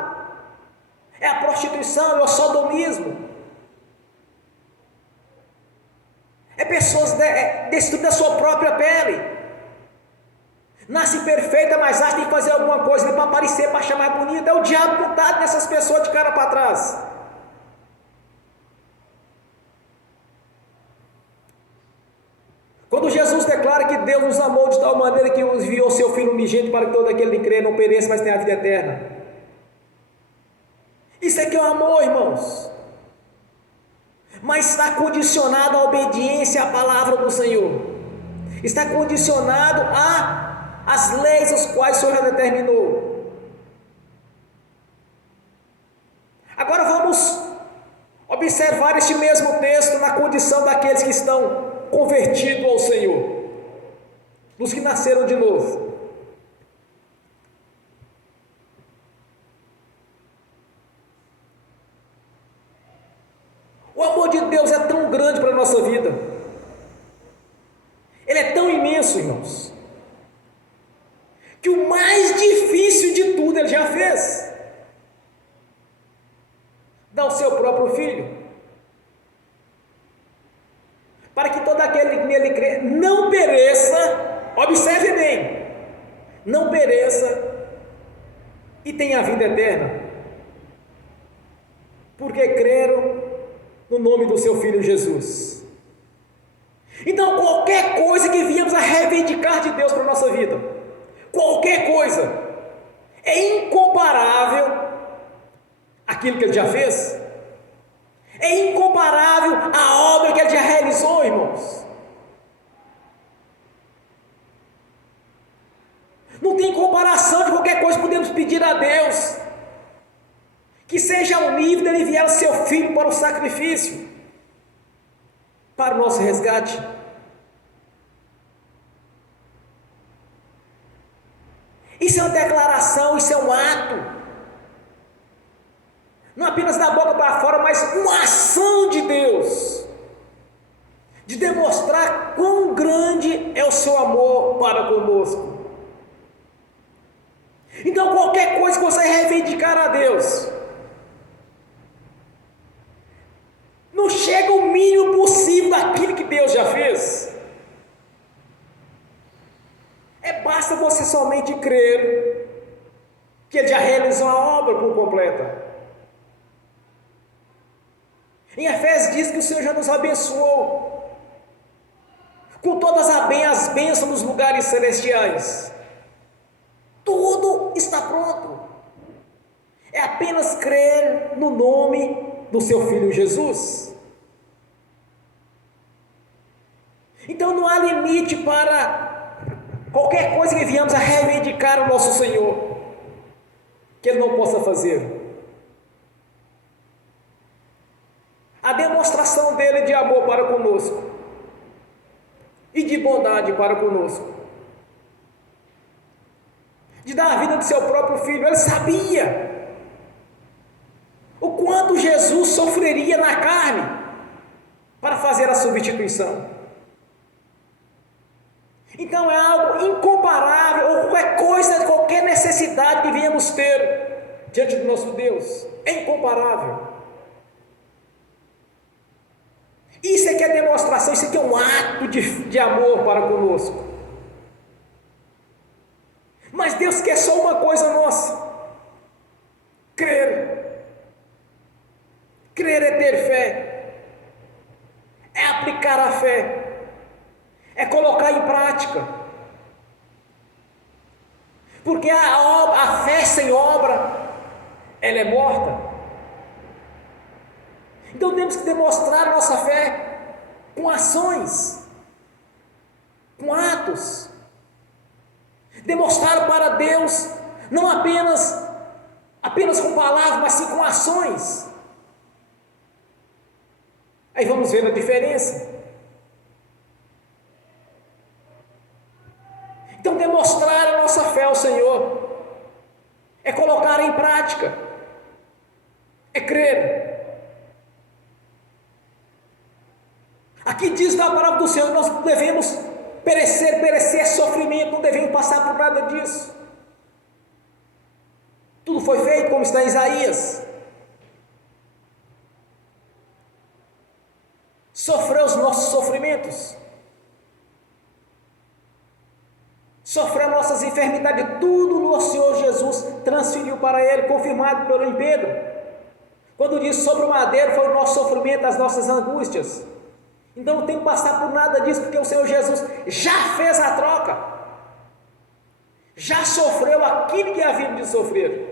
é a prostituição, é o sodomismo. É pessoas destruindo a sua própria pele. Nasce perfeita, mas acha que tem que fazer alguma coisa para aparecer, para achar mais bonita. É o diabo montado nessas pessoas de cara para trás. Quando Jesus declara que Deus nos amou de tal maneira que enviou seu Filho unigênito para que todo aquele que crê não pereça, mas tenha a vida eterna. Isso aqui é o amor, irmãos. Mas está condicionado à obediência à palavra do Senhor. Está condicionado às leis as quais o Senhor já determinou. Agora vamos observar este mesmo texto na condição daqueles que estão convertidos ao Senhor, dos que nasceram de novo. O amor de Deus é tão grande para a nossa vida, ele é tão imenso, irmãos, que o mais difícil de tudo ele já fez: dar o seu próprio Filho, para que todo aquele que nele crê não pereça. Observe bem, não pereça e tenha a vida eterna, porque creram no nome do seu Filho Jesus. Então qualquer coisa que viemos a reivindicar de Deus para a nossa vida, qualquer coisa, é incomparável àquilo que Ele já fez. É incomparável à obra que Ele já realizou, irmãos. Não tem comparação de qualquer coisa que podemos pedir a Deus, que seja ao nível dele enviar o seu Filho para o sacrifício, para o nosso resgate. Isso é uma declaração, isso é um ato, não apenas da boca para fora, mas uma ação de Deus, de demonstrar quão grande é o seu amor para conosco. Então qualquer coisa que você reivindicar a Deus, não chega o mínimo possível daquilo que Deus já fez. Basta você somente crer que Ele já realizou a obra por completa. Em Efésios diz que o Senhor já nos abençoou com todas as bênçãos nos lugares celestiais. Tudo está pronto. É apenas crer no nome do seu Filho Jesus. Então não há limite para qualquer coisa que viemos a reivindicar o nosso Senhor, que Ele não possa fazer. A demonstração dele de amor para conosco e de bondade para conosco, de dar a vida do seu próprio Filho. Ele sabia o quanto Jesus sofreria na carne para fazer a substituição. Então é algo incomparável, ou qualquer coisa, qualquer necessidade que venhamos ter diante do nosso Deus, é incomparável. Isso aqui é demonstração, isso aqui é um ato de amor para conosco. Mas Deus quer só uma coisa nossa: crer. Crer é ter fé, é aplicar a fé, é colocar em prática. Porque a fé sem obra, ela é morta. Então temos que demonstrar a nossa fé com ações, com atos. Demonstraram para Deus, não apenas com palavras, mas sim com ações. Aí vamos ver a diferença. Então, demonstrar a nossa fé ao Senhor é colocar em prática, é crer. Aqui diz na palavra do Senhor, nós não devemos perecer sofrimento, não devemos passar por nada disso. Tudo foi feito como está em Isaías. Sofreu os nossos sofrimentos, sofreu nossas enfermidades, tudo o Senhor Jesus transferiu para Ele, confirmado pelo Pedro. Quando diz sobre o madeiro, foi o nosso sofrimento, as nossas angústias. Então não tem que passar por nada disso, porque o Senhor Jesus já fez a troca, já sofreu aquilo que havia de sofrer.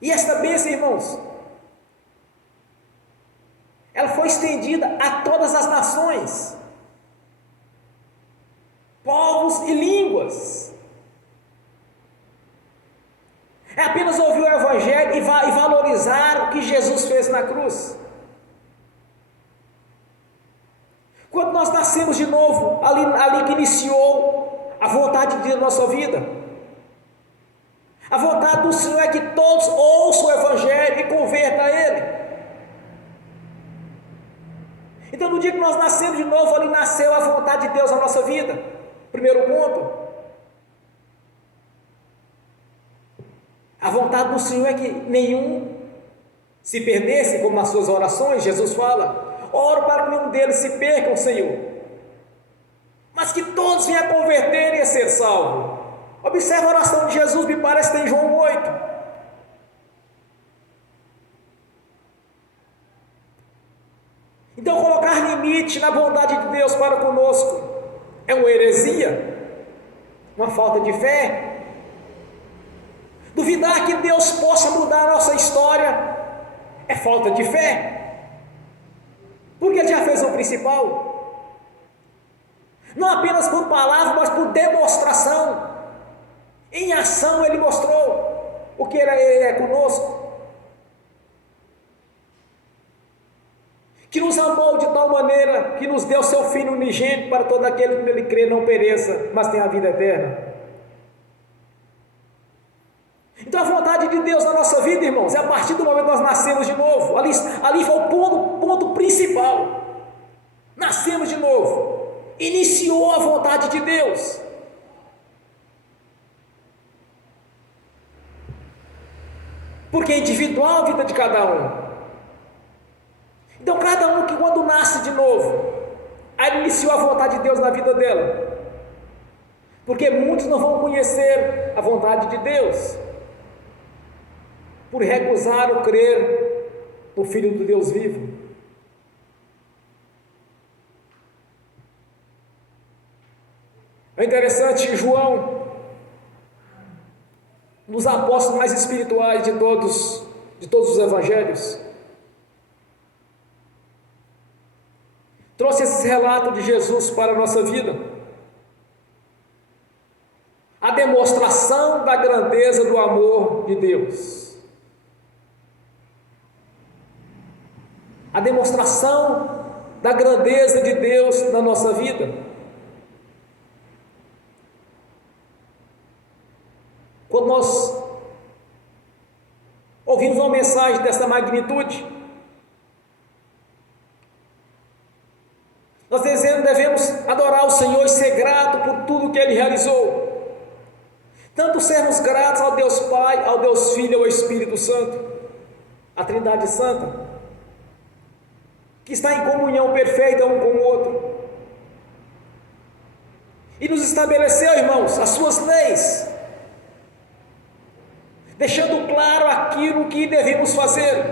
E esta bênção, irmãos, ela foi estendida a todas as nações, povos e línguas. É apenas ouvir o Evangelho e valorizar o que Jesus fez na cruz. Quando nós nascemos de novo, ali que iniciou a vontade de Deus na nossa vida. A vontade do Senhor é que todos ouçam o Evangelho e convertam a Ele. Então, no dia que nós nascemos de novo, ali nasceu a vontade de Deus na nossa vida. Primeiro ponto. A vontade do Senhor é que nenhum se perdesse, como nas suas orações, Jesus fala: oro para que nenhum deles se percam, Senhor, mas que todos venham a converter e a ser salvos. Observe a oração de Jesus, me parece que tem em João 8. Então, colocar limite na bondade de Deus para conosco é uma heresia, uma falta de fé. Duvidar que Deus possa mudar a nossa história é falta de fé, porque Ele já fez o principal, não apenas por palavra, mas por demonstração. Em ação Ele mostrou o que Ele é conosco, que nos amou de tal maneira que nos deu seu Filho unigênito para todo aquele que nele crê não pereça, mas tenha a vida eterna. Então a vontade de Deus na nossa vida, irmãos, é a partir do momento que nós nascemos de novo. Ali foi o ponto principal. Nascemos de novo, iniciou a vontade de Deus. Porque é individual a vida de cada um. Então cada um que quando nasce de novo, aí iniciou a vontade de Deus na vida dela. Porque muitos não vão conhecer a vontade de Deus, por recusar o crer no Filho do Deus vivo. É interessante, João, nos apóstolos mais espirituais de todos os evangelhos, trouxe esse relato de Jesus para a nossa vida, a demonstração da grandeza do amor de Deus, a demonstração da grandeza de Deus na nossa vida. Quando nós ouvimos uma mensagem dessa magnitude, nós devemos adorar o Senhor e ser grato por tudo que Ele realizou. Tanto sermos gratos ao Deus Pai, ao Deus Filho e ao Espírito Santo, a Trindade Santa, que está em comunhão perfeita um com o outro, e nos estabeleceu, irmãos, as suas leis, deixando claro aquilo que devemos fazer,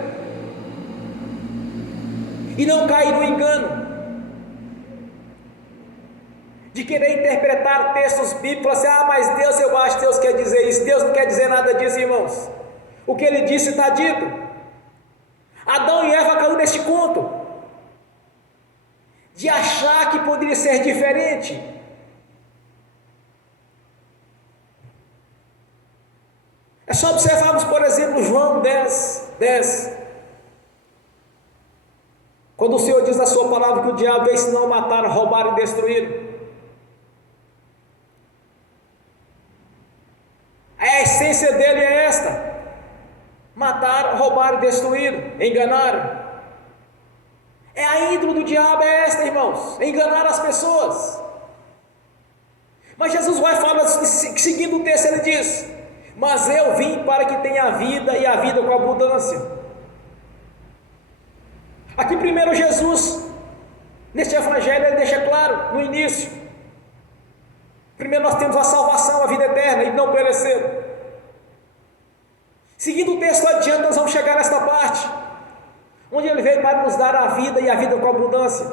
e não cair no engano de querer interpretar textos bíblicos assim: mas Deus, eu acho que Deus quer dizer isso. Deus não quer dizer nada disso, irmãos. O que Ele disse está dito. Adão e Eva caiu neste conto. de achar que poderia ser diferente. É só observarmos, por exemplo, João 10. Quando o Senhor diz na sua palavra que o diabo veio senão matar, roubar e destruir. A essência dele é esta: matar, roubar e destruir, enganar. É a índole do diabo, é esta, irmãos, enganar as pessoas. Mas Jesus vai falar, seguindo o texto, ele diz: mas eu vim para que tenha vida e a vida com abundância. Aqui primeiro Jesus, neste evangelho, ele deixa claro, no início, primeiro nós temos a salvação, a vida eterna e não perecer. Seguindo o texto adiante, nós vamos chegar nesta parte, onde ele veio para nos dar a vida e a vida com abundância.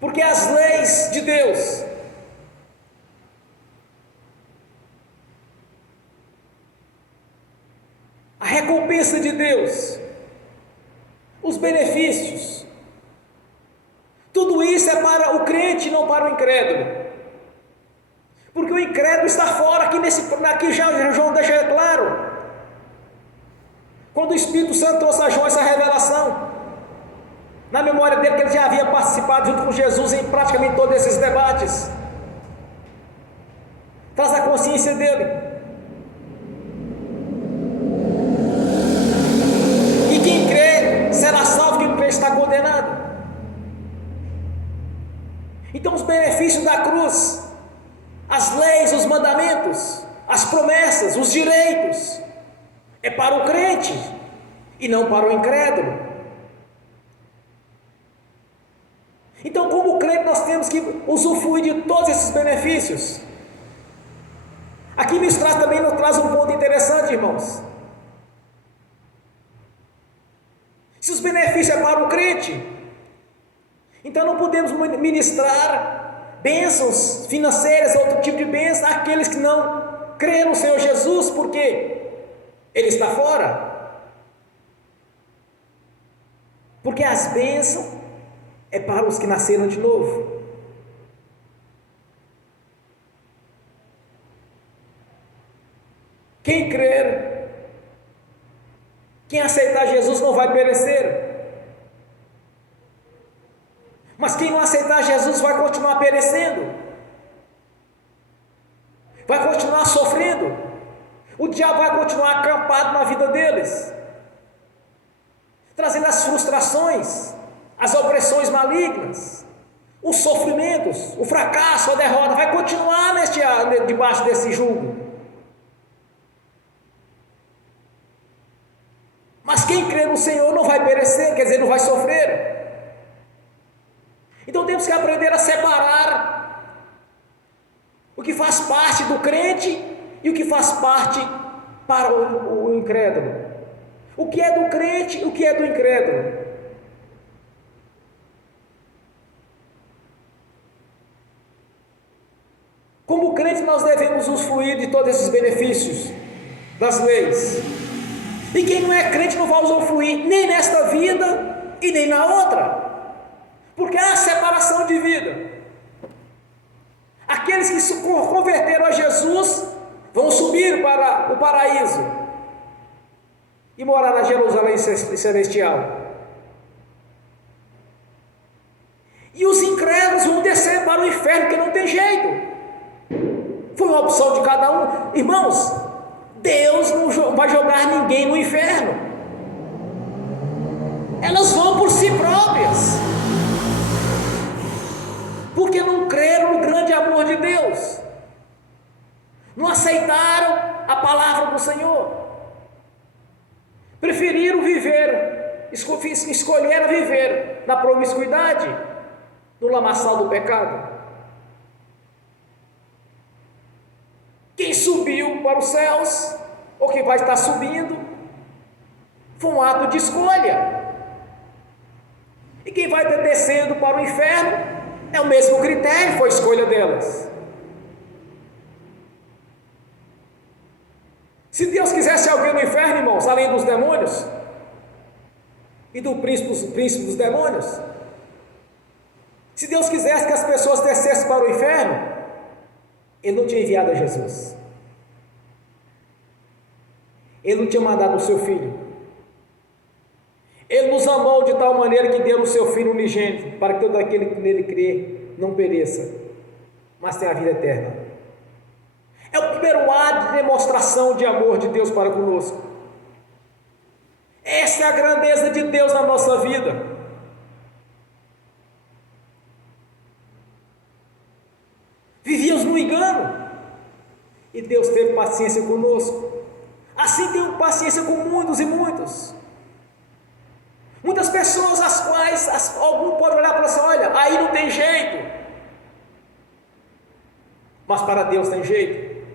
Porque as leis de Deus, a recompensa de Deus, os benefícios, tudo isso é para o crente, não para o incrédulo. Porque o incrédulo está fora, aqui já João deixa claro. Quando o Espírito Santo trouxe a João essa revelação, na memória dele, que ele já havia participado junto com Jesus em praticamente todos esses debates, traz a consciência dele. E quem crê será salvo, quem crê está condenado. Então os benefícios da cruz, as leis, os mandamentos, as promessas, os direitos, é para o crente e não para o incrédulo. Então, como crente, nós temos que usufruir de todos esses benefícios. Aqui nos traz um ponto interessante, irmãos. Se os benefícios é para o crente, então não podemos ministrar bênçãos financeiras, outro tipo de bênçãos, àqueles que não creem no Senhor Jesus, porque ele está fora. Porque as bênçãos é para os que nasceram de novo. Quem crer, quem aceitar Jesus não vai perecer. Mas quem não aceitar Jesus vai continuar perecendo, vai continuar sofrendo. O diabo vai continuar acampado na vida deles, trazendo as frustrações, as opressões malignas, os sofrimentos, o fracasso, a derrota, vai continuar debaixo desse jugo. Mas quem crê no Senhor não vai perecer, quer dizer, não vai sofrer. Então temos que aprender a separar o que faz parte do crente e o que faz parte para o incrédulo. O que é do crente e o que é do incrédulo. Como crente, nós devemos usufruir de todos esses benefícios das leis. E quem não é crente não vai usufruir nem nesta vida e nem na outra. Porque há separação de vida. Aqueles que se converteram a Jesus vão subir para o paraíso e morar na Jerusalém celestial. E os incrédulos vão descer para o inferno, porque não tem jeito. Foi uma opção de cada um. Irmãos, Deus não vai jogar ninguém no inferno. Elas vão por si próprias, porque não creram no grande amor de Deus, não aceitaram a palavra do Senhor, preferiram escolheram viver na promiscuidade, no lamaçal do pecado. Quem subiu para os céus, ou quem vai estar subindo, foi um ato de escolha. E quem vai estar descendo para o inferno, é o mesmo critério, foi a escolha delas. Se Deus quisesse alguém no inferno, irmãos, além dos demônios e do príncipe dos demônios, Se Deus quisesse que as pessoas descessem para o inferno, Ele não tinha enviado a Jesus. Ele não tinha mandado o seu Filho. Ele nos amou de tal maneira que deu o seu Filho unigênito, para que todo aquele que nele crê não pereça, mas tenha a vida eterna. É o primeiro ato de demonstração de amor de Deus para conosco. Essa é a grandeza de Deus na nossa vida. Vivíamos no engano, e Deus teve paciência conosco. Assim tem paciência com muitos e muitos. Muitas pessoas, as quais algum pode olhar para você, olha, aí não tem jeito. Mas para Deus tem jeito.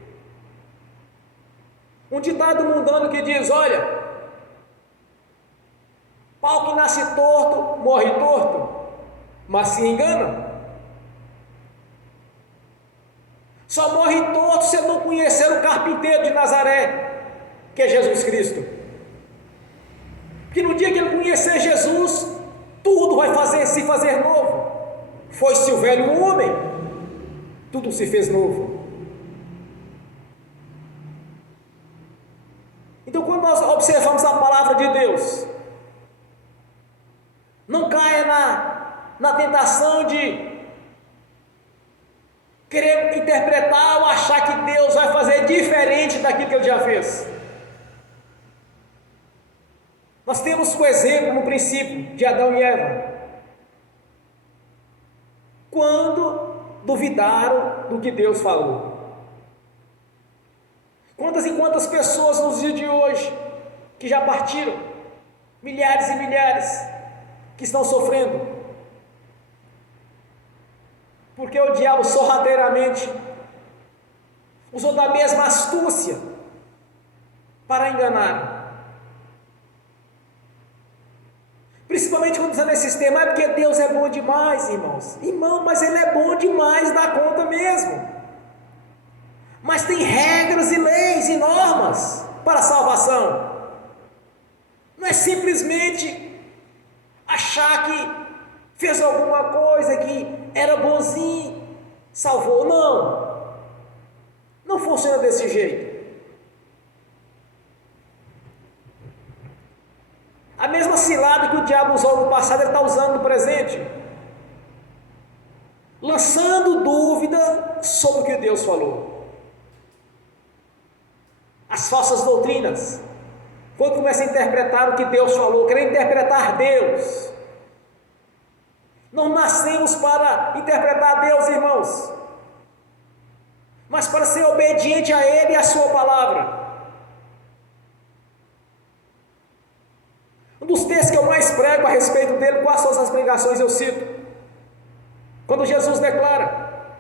Um ditado mundano que diz, olha, pau que nasce torto, morre torto, mas se engana. Só morre torto se não conhecer o carpinteiro de Nazaré, que é Jesus Cristo. Porque no dia que ele conhecer Jesus, tudo vai se fazer novo. Foi-se o velho homem, tudo se fez novo. Então, quando nós observamos a palavra de Deus, não caia na tentação de querer interpretar ou achar que Deus vai fazer diferente daquilo que Ele já fez. Nós temos o exemplo no princípio de Adão e Eva, quando duvidaram do que Deus falou. Quantas e quantas pessoas nos dias de hoje que já partiram, milhares e milhares, que estão sofrendo, porque o diabo sorrateiramente usou da mesma astúcia para enganar. Principalmente quando está nesse sistema, é porque Deus é bom demais, irmãos. Irmão, mas Ele é bom demais da conta mesmo. Mas tem regras e leis e normas para a salvação. Não é simplesmente achar que fez alguma coisa que era bonzinho, salvou. Não. Não funciona desse jeito. A mesma cilada que o diabo usou no passado, ele está usando no presente, lançando dúvida sobre o que Deus falou. As falsas doutrinas, quando começa a interpretar o que Deus falou, querer interpretar Deus. Não nascemos para interpretar Deus, irmãos, mas para ser obediente a Ele e a sua palavra. Um dos textos que eu mais prego a respeito dele, quase todas as pregações eu cito, quando Jesus declara: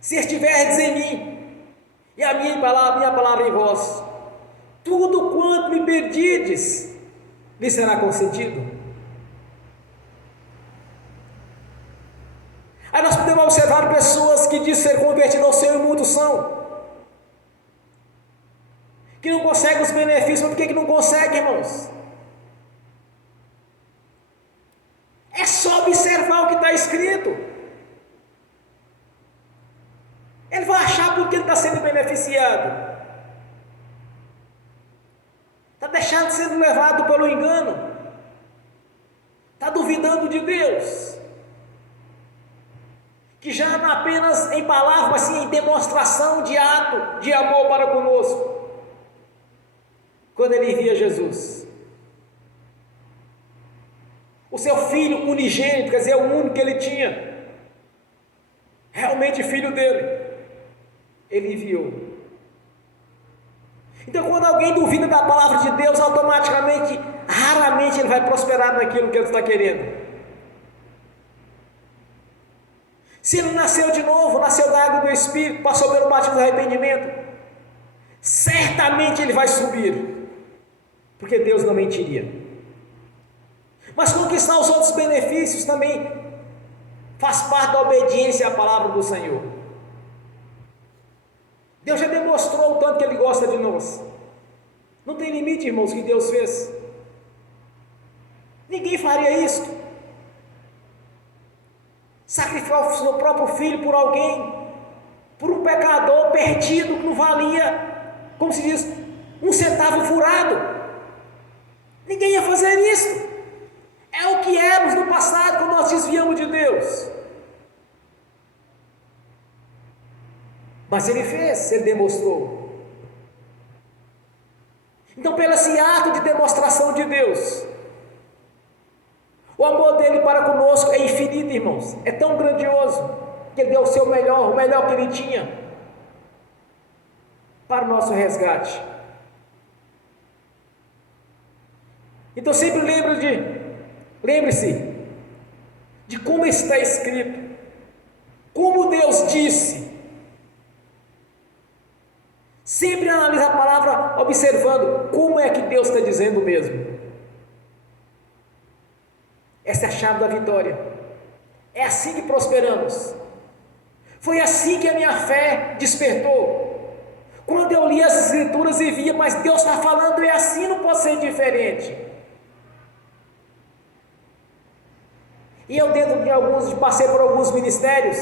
se estiverdes em mim, e a minha palavra em vós, tudo quanto me pedirdes, lhe será concedido. Aí nós podemos observar pessoas que dizem ser convertidas ao Senhor, e muitos são, que não conseguem os benefícios. Mas por que não conseguem, irmãos? É só observar o que está escrito. Ele vai achar porque ele está sendo beneficiado. Está deixando de ser levado pelo engano. Está duvidando de Deus. Que já não apenas em palavra, mas sim em demonstração de ato de amor para conosco. Quando ele envia Jesus, o seu filho unigênito, quer dizer, o único que ele tinha, realmente filho dele, ele enviou. Então, quando alguém duvida da palavra de Deus, automaticamente, raramente ele vai prosperar naquilo que ele está querendo. Se ele nasceu de novo, nasceu da água do Espírito, passou pelo batismo do arrependimento, certamente ele vai subir, porque Deus não mentiria. Mas conquistar os outros benefícios também faz parte da obediência à palavra do Senhor. Deus já demonstrou o tanto que Ele gosta de nós. Não tem limite, irmãos, que Deus fez. Ninguém faria isso. sacrificou o seu próprio filho por alguém, por um pecador perdido que não valia, como se diz, um centavo furado. Ninguém ia fazer isso. É o que éramos no passado, quando nós desviamos de Deus. Mas ele fez, ele demonstrou. Então, pelo esse ato de demonstração de Deus, o amor dele para conosco é infinito, irmãos. É tão grandioso que ele deu o seu melhor, o melhor que ele tinha para o nosso resgate. Então sempre lembre-se de como está escrito, como Deus disse. Sempre analise a palavra observando como é que Deus está dizendo mesmo. Essa é a chave da vitória. É assim que prosperamos. Foi assim que a minha fé despertou. Quando eu li as escrituras e via, mas Deus está falando, é assim, não pode ser diferente. E eu passei por alguns ministérios,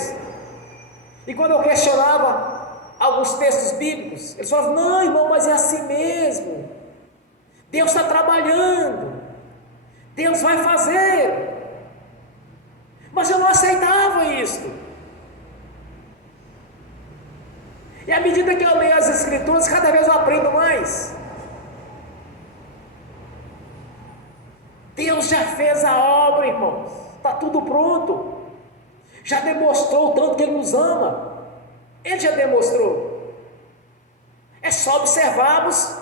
e quando eu questionava alguns textos bíblicos, eles falavam, não, irmão, mas é assim mesmo. Deus está trabalhando. Deus vai fazer. Mas eu não aceitava isso. E à medida que eu leio as escrituras, cada vez eu aprendo mais. Deus já fez a obra, irmãos. Está tudo pronto. Já demonstrou o tanto que Ele nos ama. Ele já demonstrou. É só observarmos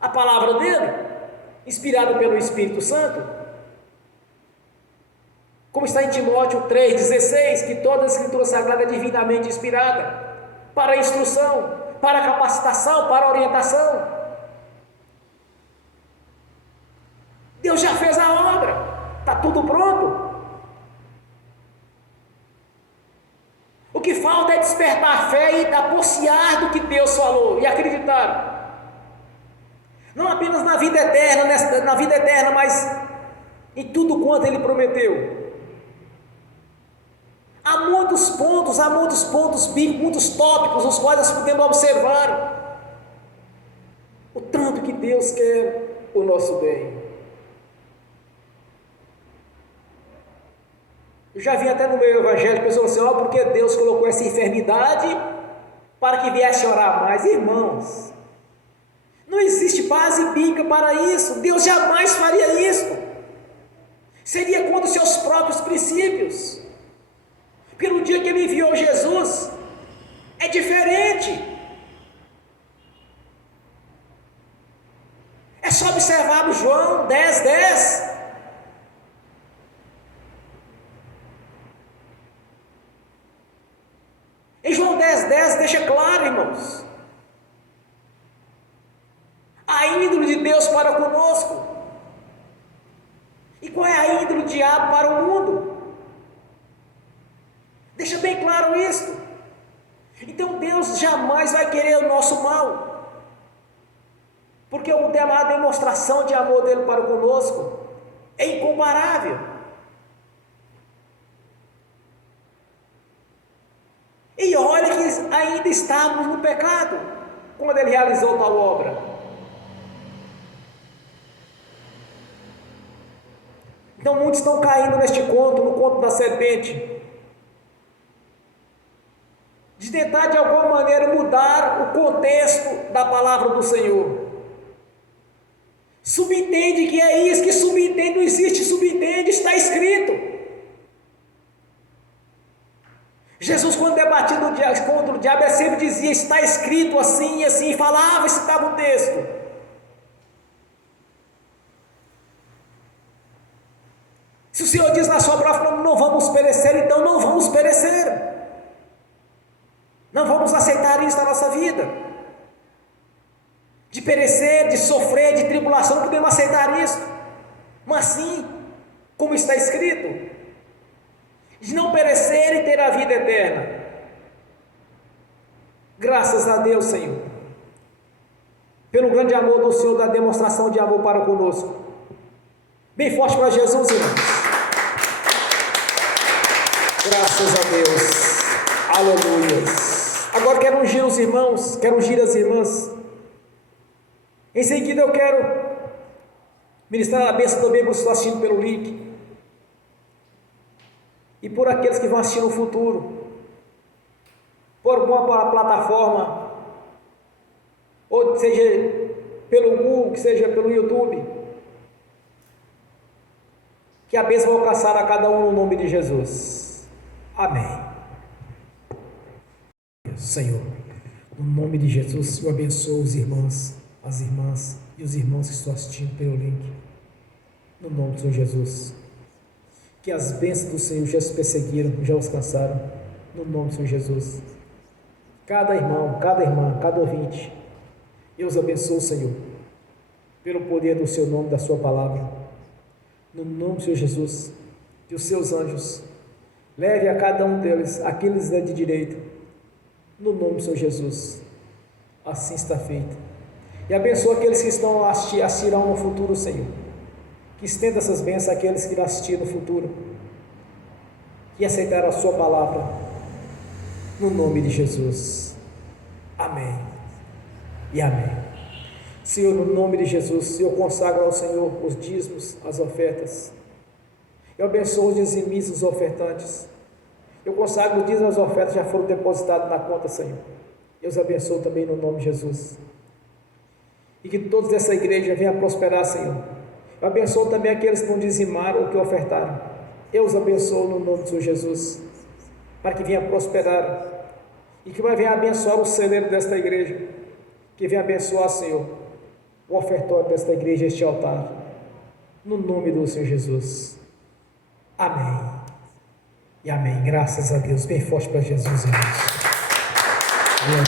a palavra dele, inspirada pelo Espírito Santo. Como está em Timóteo 3,16, que toda a Escritura Sagrada é divinamente inspirada para a instrução, para a capacitação, para a orientação. Deus já fez a obra, está tudo pronto. O que falta é despertar a fé e apossiar do que Deus falou e acreditar. Não apenas na vida eterna, mas em tudo quanto Ele prometeu. Há muitos pontos bíblicos, muitos tópicos, os quais nós podemos observar o tanto que Deus quer o nosso bem. Eu já vi até no meu evangelho pessoas assim, porque Deus colocou essa enfermidade para que viesse orar mais. Irmãos, não existe base bíblica para isso. Deus jamais faria isso. Seria contra os seus próprios princípios. Pelo dia que Ele enviou Jesus, é diferente. É só observar o João 10:10. Em João 10:10 deixa claro, irmãos, a índole de Deus para conosco. E qual é a índole do diabo para o mundo? Deixa bem claro isso. Então Deus jamais vai querer o nosso mal, porque a demonstração de amor dele para conosco é incomparável. E olha que ainda estávamos no pecado quando Ele realizou tal obra. Então muitos estão caindo neste conto, no conto da serpente, de tentar de alguma maneira mudar o contexto da palavra do Senhor. Subentende que é isso, que subentende, não existe subentende, está escrito. Jesus, quando debatia contra o diabo, ele sempre dizia, está escrito assim e assim, falava e citava o texto. Se o Senhor diz na sua palavra, não vamos perecer, então não vamos perecer. Não vamos aceitar isso na nossa vida. De perecer, de sofrer, de tribulação, não podemos aceitar isso. Mas sim, como está escrito, de não perecer e ter a vida eterna. Graças a Deus, Senhor, pelo grande amor do Senhor, da demonstração de amor para conosco. Bem forte para Jesus, irmãos. Graças a Deus. Aleluia. Agora quero ungir os irmãos, quero ungir as irmãs. Em seguida eu quero ministrar a bênção também para os que estão assistindo pelo link. E por aqueles que vão assistir no futuro. Por alguma plataforma. Ou seja pelo Google, que seja pelo YouTube. Que a bênção vai alcançar a cada um no nome de Jesus. Amém. Senhor, no nome de Jesus, eu abençoo os irmãos, as irmãs e os irmãos que estão assistindo pelo link. No nome do Senhor Jesus. Que as bênçãos do Senhor já os perseguiram, já os cansaram. No nome do Senhor Jesus. Cada irmão, cada irmã, cada ouvinte, eu os abençoo, Senhor, pelo poder do Seu nome, da Sua palavra. No nome do Senhor Jesus, que os Seus anjos leve a cada um deles aqueles de direito. No nome do Senhor Jesus. Assim está feito. E abençoa aqueles que estão assistirão no futuro, Senhor. Que estenda essas bênçãos àqueles que irão assistir no futuro. Que aceitaram a Sua palavra. No nome de Jesus. Amém. E amém. Senhor, no nome de Jesus, eu consagro ao Senhor os dízimos, as ofertas. Eu abençoo os dizimistas, os ofertantes. Eu consagro os dízimos, as ofertas já foram depositadas na conta, Senhor. Eu os abençoo também no nome de Jesus. E que todos dessa igreja venham a prosperar, Senhor. Eu abençoo também aqueles que não dizimaram ou que ofertaram. Eu os abençoo no nome do Senhor Jesus. Para que venha prosperar. E que venha abençoar o celeiro desta igreja. Que venha abençoar, Senhor, o ofertório desta igreja, este altar. No nome do Senhor Jesus. Amém. E amém. Graças a Deus. Bem forte para Jesus, irmãos. Glória a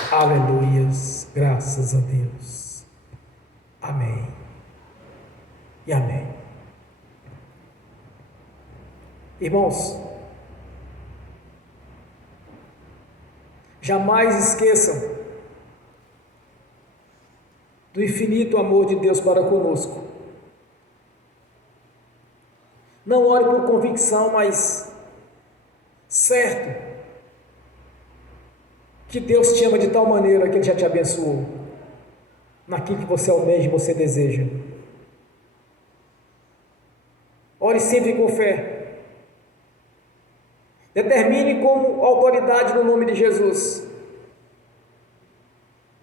Deus. Aleluias. Graças a Deus. Amém. E amém. Irmãos, jamais esqueçam do infinito amor de Deus para conosco. Não ore por convicção, mas certo que Deus te ama de tal maneira que Ele já te abençoou naquilo que você almeja e você deseja. Ore sempre com fé. Determine como autoridade no nome de Jesus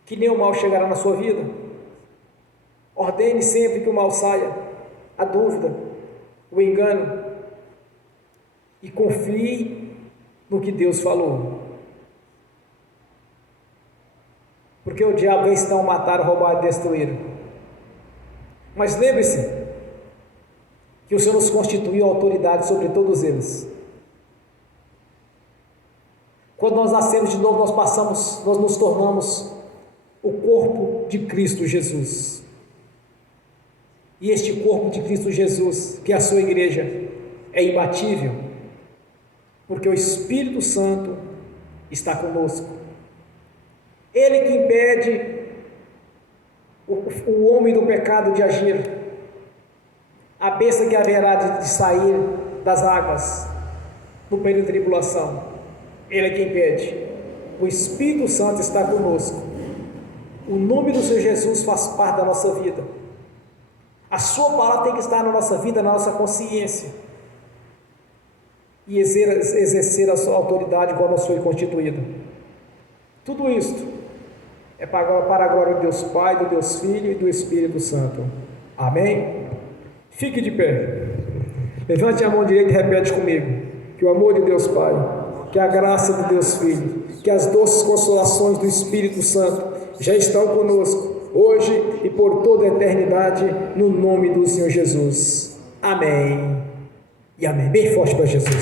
que nenhum mal chegará na sua vida. Ordene sempre que o mal saia, a dúvida, o engano, e confie no que Deus falou. Porque o diabo vem senão matar, roubar e destruir. Mas lembre-se que o Senhor nos constituiu autoridade sobre todos eles. Quando nós nascemos de novo, nós nos tornamos o corpo de Cristo Jesus. E este corpo de Cristo Jesus, que é a sua igreja, é imbatível, porque o Espírito Santo está conosco. Ele que impede o homem do pecado de agir, a besta que haverá de sair das águas no período de tribulação. Ele é quem impede. O Espírito Santo está conosco. O nome do Senhor Jesus faz parte da nossa vida. A sua palavra tem que estar na nossa vida, na nossa consciência, e exercer a sua autoridade quando nós foi constituído. Tudo isto é para a glória de Deus Pai, do Deus Filho e do Espírito Santo. Amém? Fique de pé. Levante a mão direita e repete comigo. Que o amor de Deus Pai, que a graça de Deus Filho, que as doces consolações do Espírito Santo já estão conosco, hoje e por toda a eternidade, no nome do Senhor Jesus. Amém. E amém. Bem forte para Jesus.